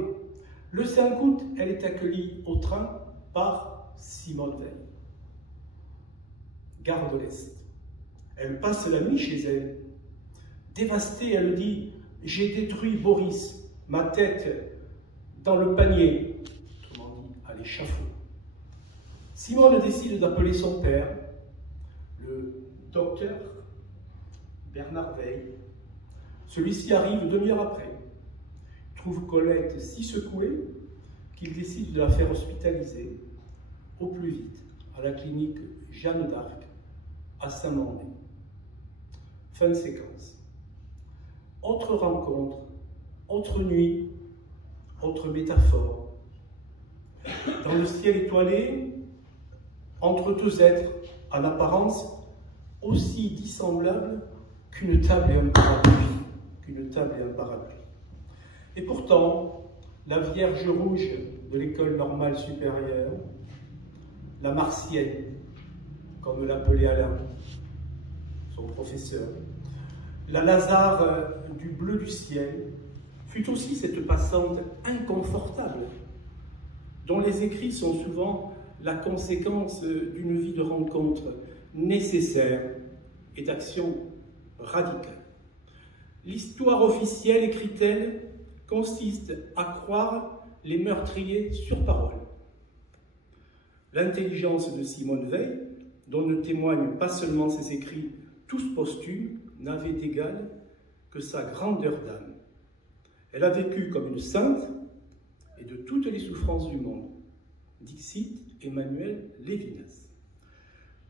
Le 5 août, elle est accueillie au train par Simone Veil. Gare de l'Est. Elle passe la nuit chez elle. Dévastée, elle dit « J'ai détruit Boris, ma tête dans le panier », autrement dit à l'échafaud. Simone décide d'appeler son père, le docteur Bernard Veil. Celui-ci arrive une demi-heure après. Il trouve Colette si secouée qu'il décide de la faire hospitaliser au plus vite à la clinique Jeanne d'Arc à Saint-Mandé. Fin de séquence. Autre rencontre, autre nuit, autre métaphore. Dans le ciel étoilé, entre deux êtres en apparence aussi dissemblables qu'une table et un parapluie. Et pourtant, la Vierge rouge de l'école normale supérieure, la Martienne, comme l'appelait Alain, son professeur, la Lazare du bleu du ciel, fut aussi cette passante inconfortable, dont les écrits sont souvent la conséquence d'une vie de rencontre nécessaire et d'action radicale. L'histoire officielle, écrit-elle, consiste à croire les meurtriers sur parole. L'intelligence de Simone Veil, dont ne témoignent pas seulement ses écrits, tous posthumes, n'avait d'égal que sa grandeur d'âme. Elle a vécu comme une sainte et de toutes les souffrances du monde. Dixit Emmanuel Lévinas.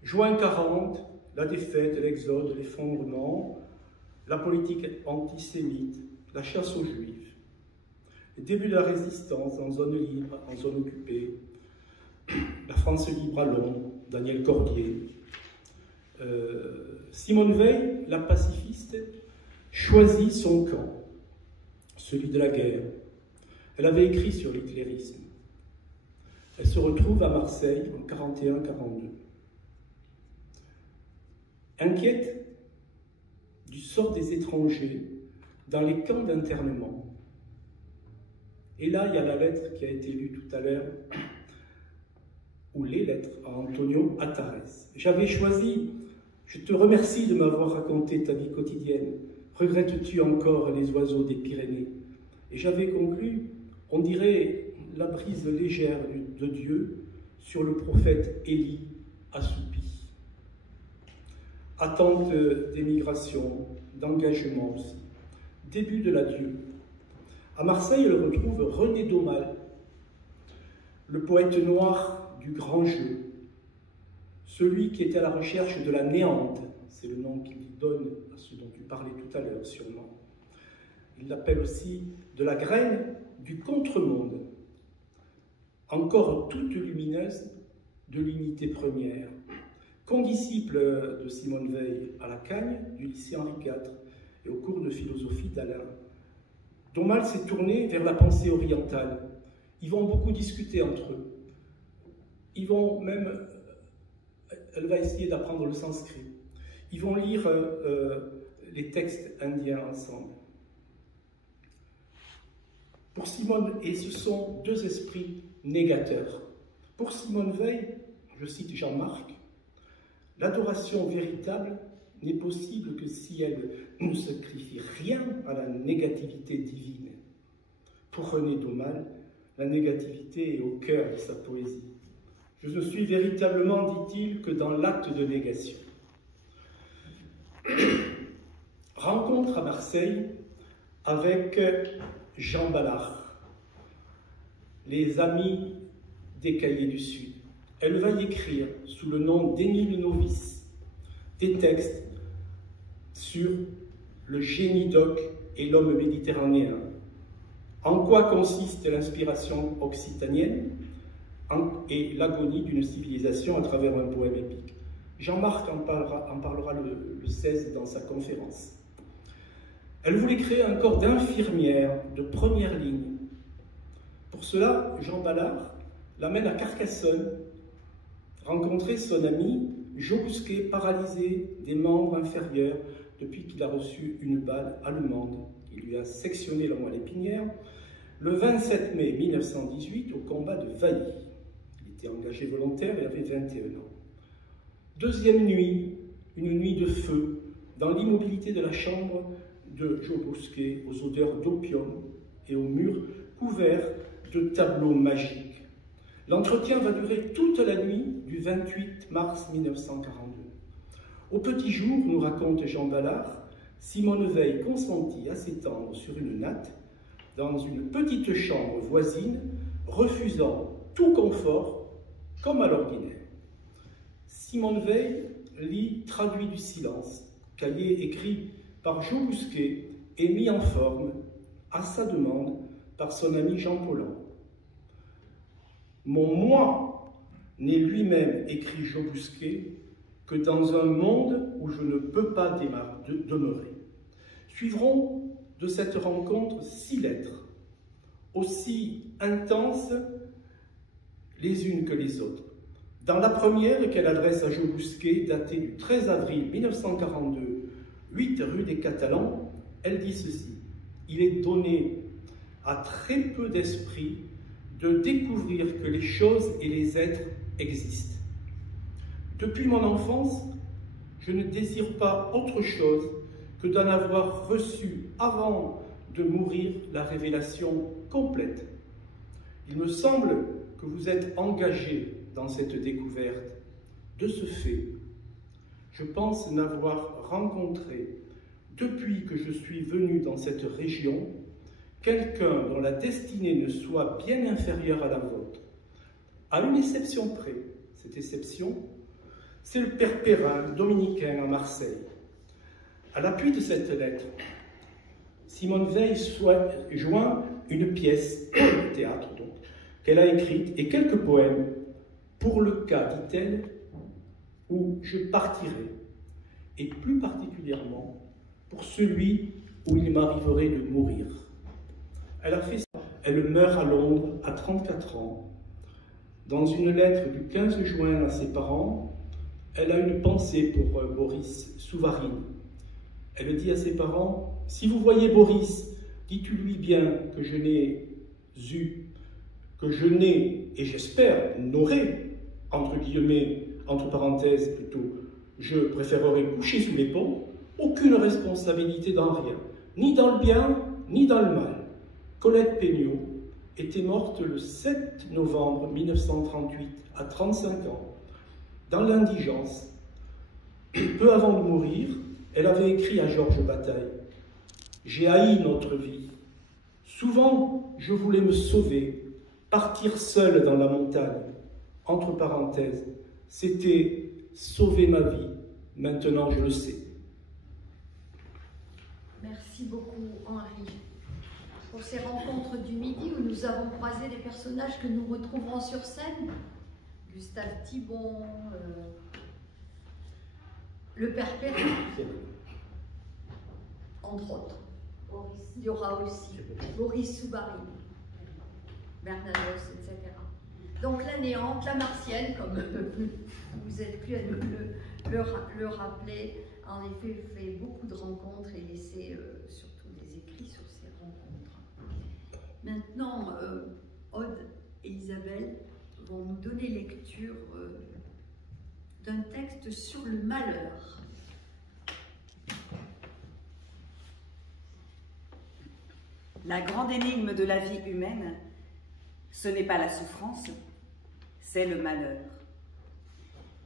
Juin 40, la défaite, l'exode, l'effondrement, la politique antisémite, la chasse aux juifs, le début de la résistance en zone libre, en zone occupée, la France libre à Londres, Daniel Cordier. Simone Veil, la pacifiste, choisit son camp, celui de la guerre. Elle avait écrit sur l'hitlérisme. Elle se retrouve à Marseille en 41-42. Inquiète du sort des étrangers dans les camps d'internement, Et là, il y a la lettre qui a été lue tout à l'heure, ou les lettres à Antonio Atares. J'avais choisi « Je te remercie de m'avoir raconté ta vie quotidienne. Regrettes-tu encore les oiseaux des Pyrénées ?» Et j'avais conclu « On dirait la brise légère de Dieu sur le prophète Élie assoupi. » Attente d'émigration, d'engagement aussi. Début de l'adieu. À Marseille, elle retrouve René Daumal, le poète noir du grand jeu, celui qui était à la recherche de la néante, c'est le nom qu'il donne à ce dont tu parlais tout à l'heure sûrement. Il l'appelle aussi de la graine du contre-monde, encore toute lumineuse de l'unité première. Condisciple de Simone Veil à la Cagne du lycée Henri IV et au cours de philosophie d'Alain, Daumal s'est tourné vers la pensée orientale. Ils vont beaucoup discuter entre eux. Ils vont même, elle va essayer d'apprendre le sanskrit. Ils vont lire les textes indiens ensemble. Pour Simone, et ce sont deux esprits négateurs. Pour Simone Veil, je cite Jean-Marc, l'adoration véritable n'est possible que si elle ne sacrifie rien à la négativité divine. Pour René Daumal, la négativité est au cœur de sa poésie. Je ne suis véritablement, dit-il, que dans l'acte de négation. Rencontre à Marseille avec Jean Ballard, les amis des Cahiers du Sud. Elle va y écrire, sous le nom d'Émile Novice, des textes sur le génie d'Oc et l'homme méditerranéen. En quoi consiste l'inspiration occitanienne et l'agonie d'une civilisation à travers un poème épique. Jean-Marc en parlera le 16 dans sa conférence. Elle voulait créer un corps d'infirmière de première ligne. Pour cela, Jean Ballard l'amène à Carcassonne, rencontrer son ami Jo Bousquet, paralysé des membres inférieurs depuis qu'il a reçu une balle allemande qui lui a sectionné la moelle épinière le 27 mai 1918 au combat de Vailly. Il était engagé volontaire et avait 21 ans. Deuxième nuit, une nuit de feu, dans l'immobilité de la chambre de Jo Bousquet, aux odeurs d'opium et aux murs couverts de tableaux magiques. L'entretien va durer toute la nuit du 28 mars 1942. Au petit jour, nous raconte Jean Ballard, Simone Veil consentit à s'étendre sur une natte dans une petite chambre voisine, refusant tout confort comme à l'ordinaire. Simone Veil lit Traduit du silence, cahier écrit par Jo Bousquet et mis en forme, à sa demande, par son ami Jean Paulhan. Mon moi n'est lui-même, écrit Jo Bousquet, que dans un monde où je ne peux pas demeurer. Suivront de cette rencontre 6 lettres, aussi intenses les unes que les autres. Dans la première qu'elle adresse à Jo Bousquet, datée du 13 avril 1942, 8 rue des Catalans, elle dit ceci: « Il est donné à très peu d'esprit de découvrir que les choses et les êtres existent. Depuis mon enfance, je ne désire pas autre chose que d'en avoir reçu avant de mourir la révélation complète. Il me semble que vous êtes engagé dans cette découverte. De ce fait, je pense n'avoir rencontré, depuis que je suis venu dans cette région, quelqu'un dont la destinée ne soit bien inférieure à la vôtre. À une exception près, cette exception, c'est le père Perrin, dominicain à Marseille. À l'appui de cette lettre, Simone Veil joint une pièce, théâtre donc, qu'elle a écrite et quelques poèmes, pour le cas, dit-elle, où je partirai, et plus particulièrement pour celui où il m'arriverait de mourir. Elle a fait ça. Elle meurt à Londres à 34 ans. Dans une lettre du 15 juin à ses parents, elle a une pensée pour Boris Souvarine. Elle dit à ses parents: « Si vous voyez Boris, dites-lui bien que je n'ai eus, que je n'ai, et j'espère n'aurai, entre guillemets, entre parenthèses plutôt, je préférerais coucher sous les ponts, aucune responsabilité dans rien, ni dans le bien, ni dans le mal. Colette Peignot était morte le 7 novembre 1938, à 35 ans, dans l'indigence. Peu avant de mourir, elle avait écrit à Georges Bataille « J'ai haï notre vie. Souvent, je voulais me sauver, partir seule dans la montagne. Entre parenthèses, c'était sauver ma vie. Maintenant, je le sais. » Merci beaucoup, Henri, pour ces rencontres du midi où nous avons croisé des personnages que nous retrouverons sur scène. Gustave Thibon, le père Perrin, entre autres. Il y aura aussi Boris Soubarine, Bernanos, etc. Donc la néante, la martienne, comme vous êtes plus à le rappeler, en effet fait beaucoup de rencontres et laissé surtout des écrits sur ces rencontres. Maintenant, Aude et Isabelle vont nous donner lecture d'un texte sur le malheur. La grande énigme de la vie humaine, ce n'est pas la souffrance, c'est le malheur.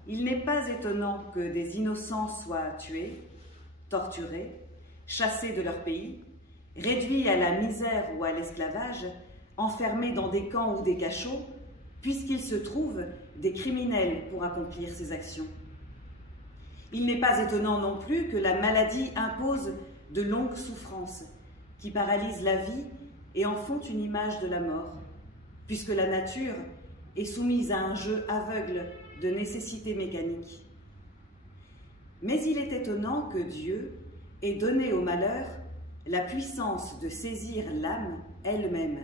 Il n'est pas étonnant que des innocents soient tués, torturés, chassés de leur pays, réduits à la misère ou à l'esclavage, enfermés dans des camps ou des cachots, puisqu'ils se trouvent des criminels pour accomplir ces actions. Il n'est pas étonnant non plus que la maladie impose de longues souffrances qui paralysent la vie et en font une image de la mort, puisque la nature est soumise à un jeu aveugle de nécessité mécanique. Mais il est étonnant que Dieu ait donné au malheur la puissance de saisir l'âme elle-même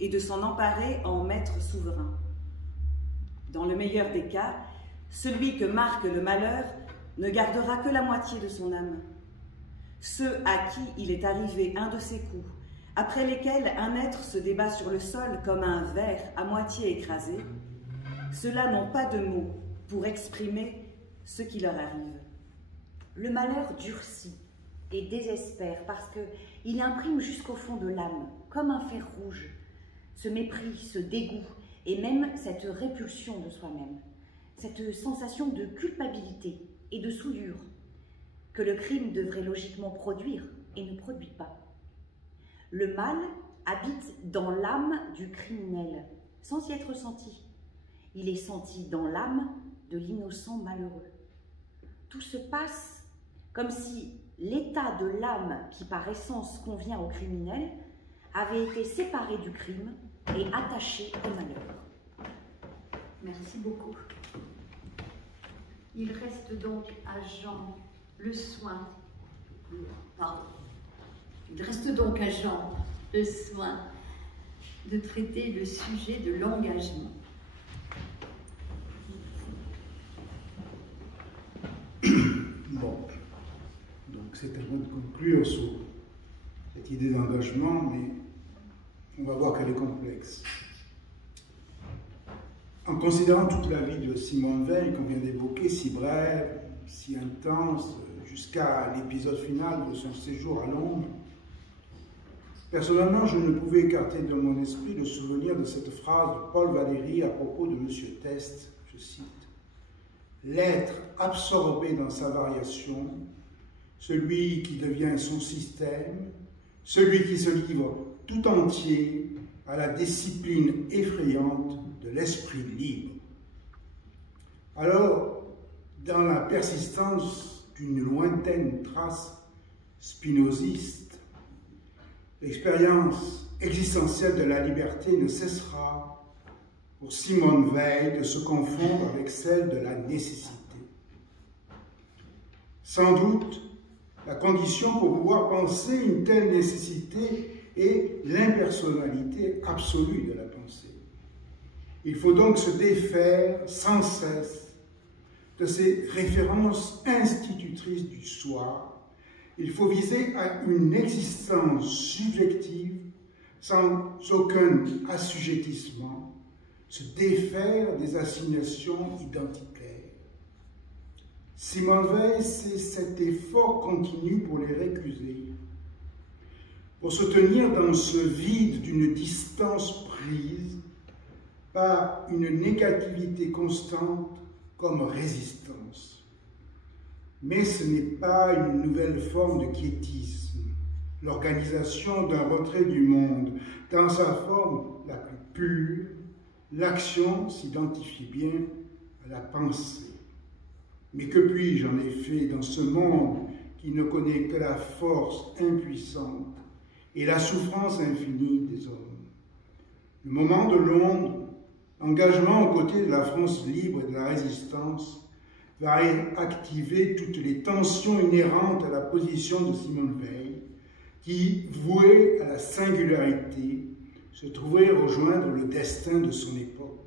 et de s'en emparer en maître souverain. Dans le meilleur des cas, celui que marque le malheur ne gardera que la moitié de son âme. Ceux à qui il est arrivé un de ces coups, après lesquels un être se débat sur le sol comme un ver à moitié écrasé, ceux-là n'ont pas de mots pour exprimer ce qui leur arrive. Le malheur durcit et désespère parce qu'il imprime jusqu'au fond de l'âme, comme un fer rouge, ce mépris, ce dégoût et même cette répulsion de soi-même, cette sensation de culpabilité et de souillure que le crime devrait logiquement produire et ne produit pas. Le mal habite dans l'âme du criminel, sans y être senti. Il est senti dans l'âme de l'innocent malheureux. Tout se passe comme si l'état de l'âme qui par essence convient au criminel avait été séparé du crime et attaché au malheur. Merci beaucoup. Il reste donc à Jean le soin. Pardon. Il reste donc à Jean le soin de traiter le sujet de l'engagement. Bon, donc c'est à moi de conclure sur cette idée d'engagement, mais on va voir qu'elle est complexe. En considérant toute la vie de Simone Veil qu'on vient d'évoquer, si brève, si intense, jusqu'à l'épisode final de son séjour à Londres, personnellement, je ne pouvais écarter de mon esprit le souvenir de cette phrase de Paul Valéry à propos de M. Teste, je cite, « L'être absorbé dans sa variation, celui qui devient son système, celui qui se livre tout entier à la discipline effrayante de l'esprit libre. » Alors, dans la persistance d'une lointaine trace spinoziste, l'expérience existentielle de la liberté ne cessera pour Simone Veil de se confondre avec celle de la nécessité. Sans doute, la condition pour pouvoir penser une telle nécessité est l'impersonnalité absolue de la pensée. Il faut donc se défaire sans cesse de ces références institutrices du soi. Il faut viser à une existence subjective sans aucun assujettissement, se défaire des assignations identitaires. Simone Veil, c'est cet effort continu pour les récuser, pour se tenir dans ce vide d'une distance prise par une négativité constante comme résistance. Mais ce n'est pas une nouvelle forme de quiétisme, l'organisation d'un retrait du monde. Dans sa forme la plus pure, l'action s'identifie bien à la pensée. Mais que puis-je en effet dans ce monde qui ne connaît que la force impuissante et la souffrance infinie des hommes? Le moment de l'ombre, l'engagement aux côtés de la France libre et de la résistance, va activer toutes les tensions inhérentes à la position de Simone Veil, qui, vouée à la singularité, se trouvait rejoindre le destin de son époque.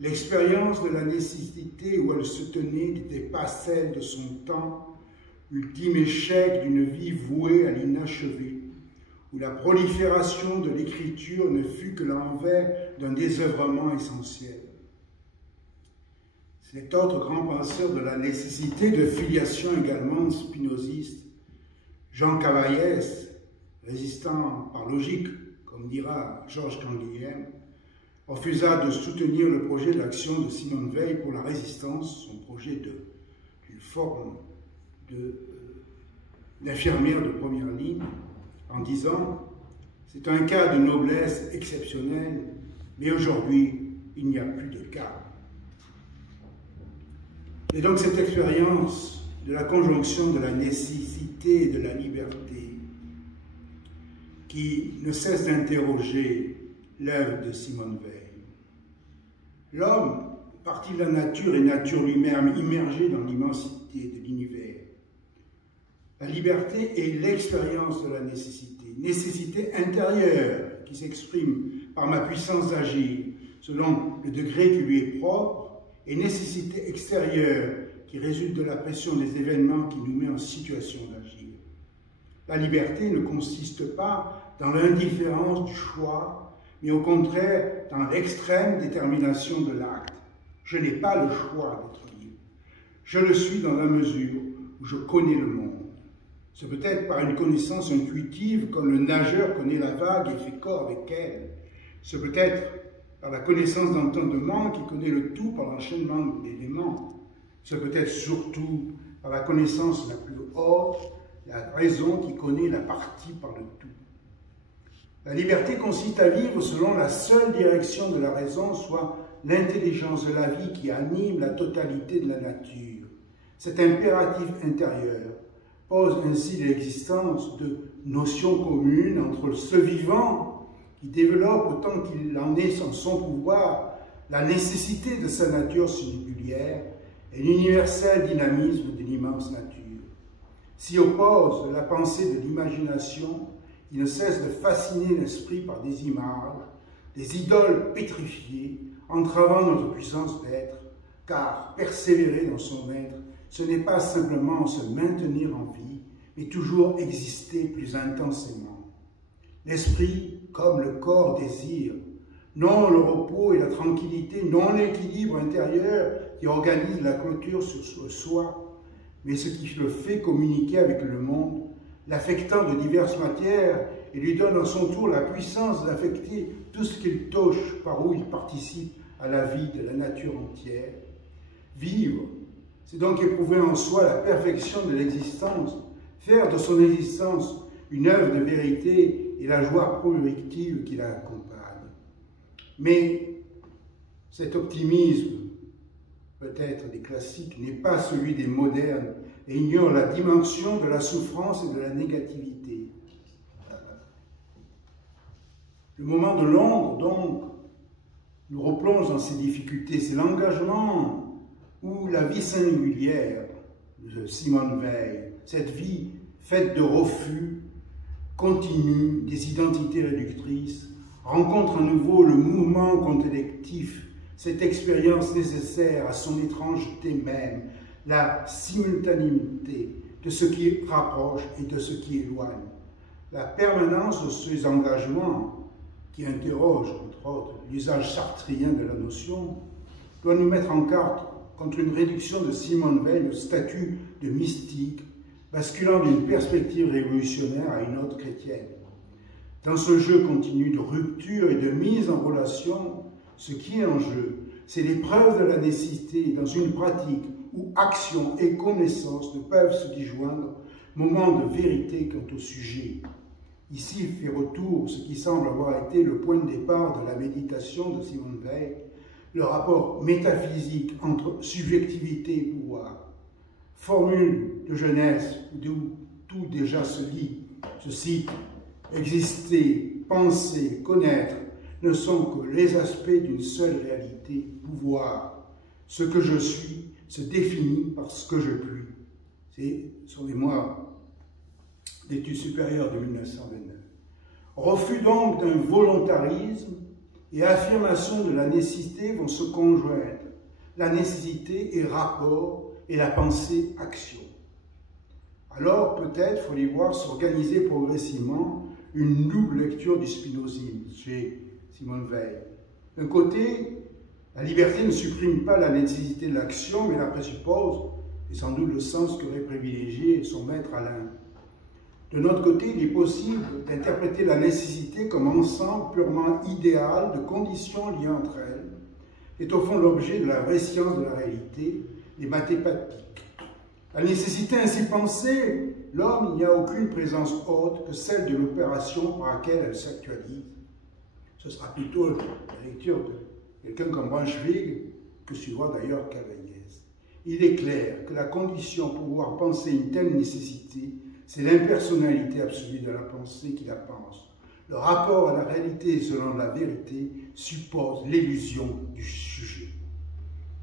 L'expérience de la nécessité où elle se tenait n'était pas celle de son temps, ultime échec d'une vie vouée à l'inachevé, où la prolifération de l'écriture ne fut que l'envers d'un désœuvrement essentiel. Cet autre grand penseur de la nécessité de filiation également spinoziste, Jean Cavaillès, résistant par logique, comme dira Georges Canguilhem, refusa de soutenir le projet d'action de Simone Veil pour la résistance, son projet d'une forme d'infirmière de première ligne, en disant « C'est un cas de noblesse exceptionnelle, mais aujourd'hui, il n'y a plus de cas. » Et donc cette expérience de la conjonction de la nécessité et de la liberté qui ne cesse d'interroger l'œuvre de Simone Veil. L'homme, partie de la nature et nature lui-même, immergé dans l'immensité de l'univers. La liberté est l'expérience de la nécessité, nécessité intérieure qui s'exprime par ma puissance d'agir selon le degré qui lui est propre, et nécessité extérieure qui résulte de la pression des événements qui nous met en situation d'agir. La liberté ne consiste pas dans l'indifférence du choix, mais au contraire dans l'extrême détermination de l'acte. Je n'ai pas le choix d'être libre. Je le suis dans la mesure où je connais le monde. C'est peut-être par une connaissance intuitive, comme le nageur connaît la vague et fait corps avec elle. C'est peut-être par la connaissance d'entendement qui connaît le tout par l'enchaînement d'éléments. C'est peut-être surtout par la connaissance la plus haute, la raison qui connaît la partie par le tout. La liberté consiste à vivre selon la seule direction de la raison, soit l'intelligence de la vie qui anime la totalité de la nature. Cet impératif intérieur pose ainsi l'existence de notions communes entre ce vivant qui développe autant qu'il en est en son pouvoir la nécessité de sa nature singulière et l'universel dynamisme de l'immense nature. S'y oppose la pensée de l'imagination qui ne cesse de fasciner l'esprit par des images, des idoles pétrifiées, entravant notre puissance d'être, car persévérer dans son être, ce n'est pas simplement se maintenir en vie, mais toujours exister plus intensément. L'esprit, comme le corps, désire, non le repos et la tranquillité, non l'équilibre intérieur qui organise la clôture sur le soi, mais ce qui le fait communiquer avec le monde, l'affectant de diverses matières et lui donne à son tour la puissance d'affecter tout ce qu'il touche par où il participe à la vie de la nature entière. Vivre, c'est donc éprouver en soi la perfection de l'existence, faire de son existence une œuvre de vérité et la joie productive qui la accompagne. Mais cet optimisme, peut-être des classiques, n'est pas celui des modernes et ignore la dimension de la souffrance et de la négativité. Le moment de l'ombre, donc, nous replonge dans ces difficultés. C'est l'engagement ou la vie singulière de Simone Veil, cette vie faite de refus continue des identités réductrices, rencontre à nouveau le mouvement collectif, cette expérience nécessaire à son étrangeté même, la simultanéité de ce qui rapproche et de ce qui éloigne. La permanence de ces engagements, qui interrogent, entre autres, l'usage sartrien de la notion, doit nous mettre en garde contre une réduction de Simone Veil au statut de mystique, basculant d'une perspective révolutionnaire à une autre chrétienne. Dans ce jeu continu de rupture et de mise en relation, ce qui est en jeu, c'est l'épreuve de la nécessité dans une pratique où action et connaissance ne peuvent se disjoindre, moment de vérité quant au sujet. Ici fait retour ce qui semble avoir été le point de départ de la méditation de Simone Veil, le rapport métaphysique entre subjectivité et pouvoir. Formule de jeunesse d'où tout déjà se lit, je cite, « Exister, penser, connaître ne sont que les aspects d'une seule réalité, pouvoir. Ce que je suis se définit par ce que je puis. » C'est sur les mois d'études supérieures de 1929. Refus donc d'un volontarisme et affirmation de la nécessité vont se conjoindre. La nécessité et rapport et la pensée action. Alors peut-être faut-il voir s'organiser progressivement une double lecture du spinozisme chez Simone Veil. D'un côté, la liberté ne supprime pas la nécessité de l'action, mais la présuppose, et sans doute le sens qu'aurait privilégié son maître Alain. De notre côté, il est possible d'interpréter la nécessité comme ensemble purement idéal de conditions liées entre elles, est au fond l'objet de la vraie science de la réalité, les mathématiques. La nécessité ainsi pensée, l'homme n'y a aucune présence autre que celle de l'opération par laquelle elle s'actualise. Ce sera plutôt la lecture de quelqu'un comme Braunschweig que suivra d'ailleurs Cavaillès. Il est clair que la condition pour pouvoir penser une telle nécessité, c'est l'impersonnalité absolue de la pensée qui la pense. Le rapport à la réalité selon la vérité suppose l'illusion du sujet.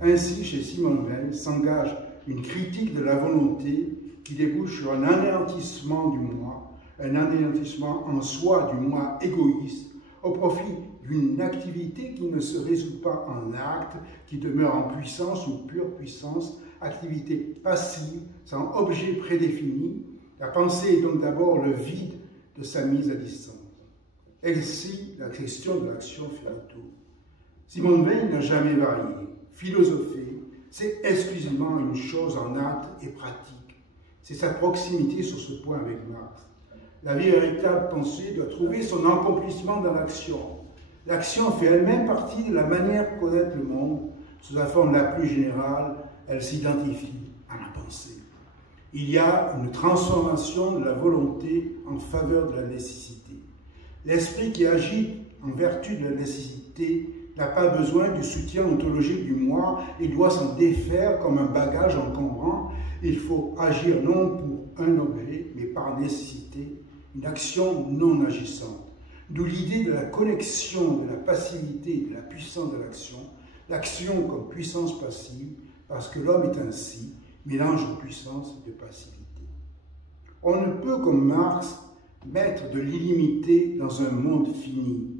Ainsi, chez Simone Veil s'engage une critique de la volonté qui débouche sur un anéantissement du moi, un anéantissement en soi du moi égoïste, au profit d'une activité qui ne se résout pas en acte, qui demeure en puissance ou pure puissance, activité passive, sans objet prédéfini. La pensée est donc d'abord le vide de sa mise à distance. Ainsi, la question de l'action fait le tour. Simone Veil n'a jamais varié. Philosopher, c'est exclusivement une chose en acte et pratique. C'est sa proximité sur ce point avec Marx. La véritable pensée doit trouver son accomplissement dans l'action. L'action fait elle-même partie de la manière de connaître le monde. Sous la forme la plus générale, elle s'identifie à la pensée. Il y a une transformation de la volonté en faveur de la nécessité. L'esprit qui agit en vertu de la nécessité n'a pas besoin du soutien ontologique du moi, il doit s'en défaire comme un bagage encombrant. Il faut agir non pour un objet, mais par nécessité, une action non agissante. D'où l'idée de la connexion de la passivité et de la puissance de l'action, l'action comme puissance passive, parce que l'homme est ainsi, mélange de puissance et de passivité. On ne peut, comme Marx, mettre de l'illimité dans un monde fini.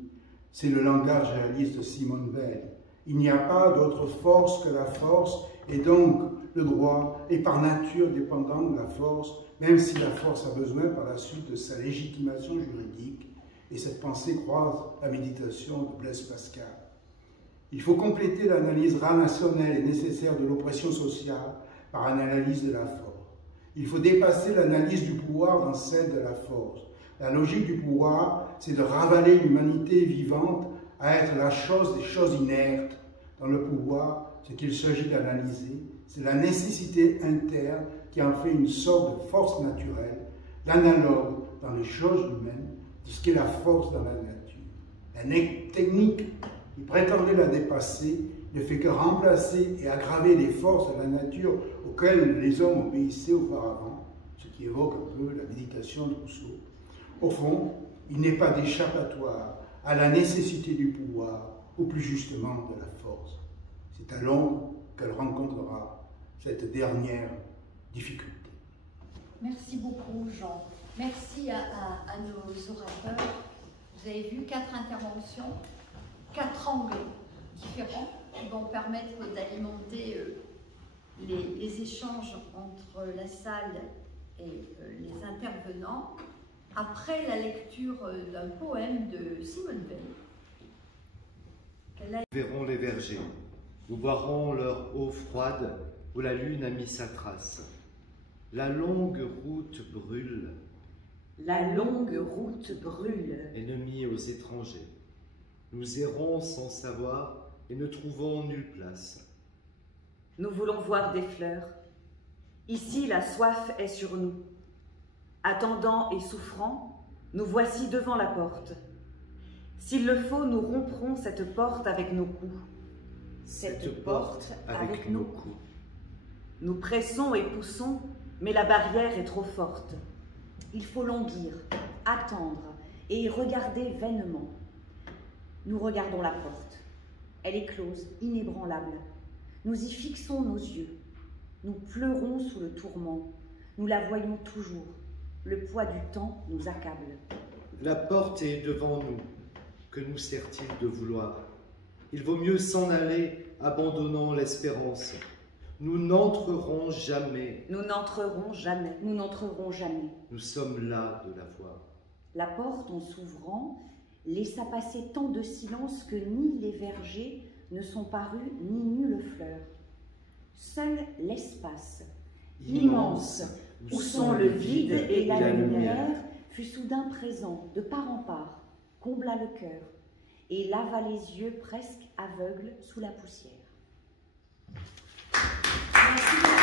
C'est le langage réaliste de Simone Veil. Il n'y a pas d'autre force que la force, et donc le droit est par nature dépendant de la force, même si la force a besoin par la suite de sa légitimation juridique, et cette pensée croise la méditation de Blaise Pascal. Il faut compléter l'analyse rationnelle et nécessaire de l'oppression sociale par une analyse de la force. Il faut dépasser l'analyse du pouvoir dans celle de la force. La logique du pouvoir, c'est de ravaler l'humanité vivante à être la chose des choses inertes. Dans le pouvoir, ce qu'il s'agit d'analyser, c'est la nécessité interne qui en fait une sorte de force naturelle, l'analogue dans les choses humaines de ce qu'est la force dans la nature. La technique qui prétendait la dépasser ne fait que remplacer et aggraver les forces de la nature auxquelles les hommes obéissaient auparavant, ce qui évoque un peu la méditation de Rousseau. Au fond, il n'est pas d'échappatoire à la nécessité du pouvoir, ou plus justement de la force. C'est à Londres qu'elle rencontrera cette dernière difficulté. Merci beaucoup, Jean. Merci à nos orateurs. Vous avez vu 4 interventions, 4 angles différents qui vont permettre d'alimenter les échanges entre la salle et les intervenants. après la lecture d'un poème de Simone Veil. Nous verrons les vergers, nous boirons leur eau froide où la lune a mis sa trace. La longue route brûle. La longue route brûle. Ennemis aux étrangers. Nous errons sans savoir et ne trouvons nulle place. Nous voulons voir des fleurs. Ici, la soif est sur nous. Attendant et souffrant, nous voici devant la porte. S'il le faut, nous romprons cette porte avec nos coups. Cette porte avec nos coups. Nous pressons et poussons, mais la barrière est trop forte. Il faut languir, attendre et regarder vainement. Nous regardons la porte. Elle est close, inébranlable. Nous y fixons nos yeux. Nous pleurons sous le tourment. Nous la voyons toujours. Le poids du temps nous accable. La porte est devant nous. Que nous sert-il de vouloir? Il vaut mieux s'en aller, abandonnant l'espérance. Nous n'entrerons jamais. Nous n'entrerons jamais. Nous n'entrerons jamais. Nous sommes là de la voir. La porte, en s'ouvrant, laissa passer tant de silence que ni les vergers ne sont parus, ni nulle fleur. Seul l'espace, immense, où sont le vide et la lumière, fut soudain présent, de part en part, combla le cœur, et lava les yeux presque aveugles sous la poussière. Merci.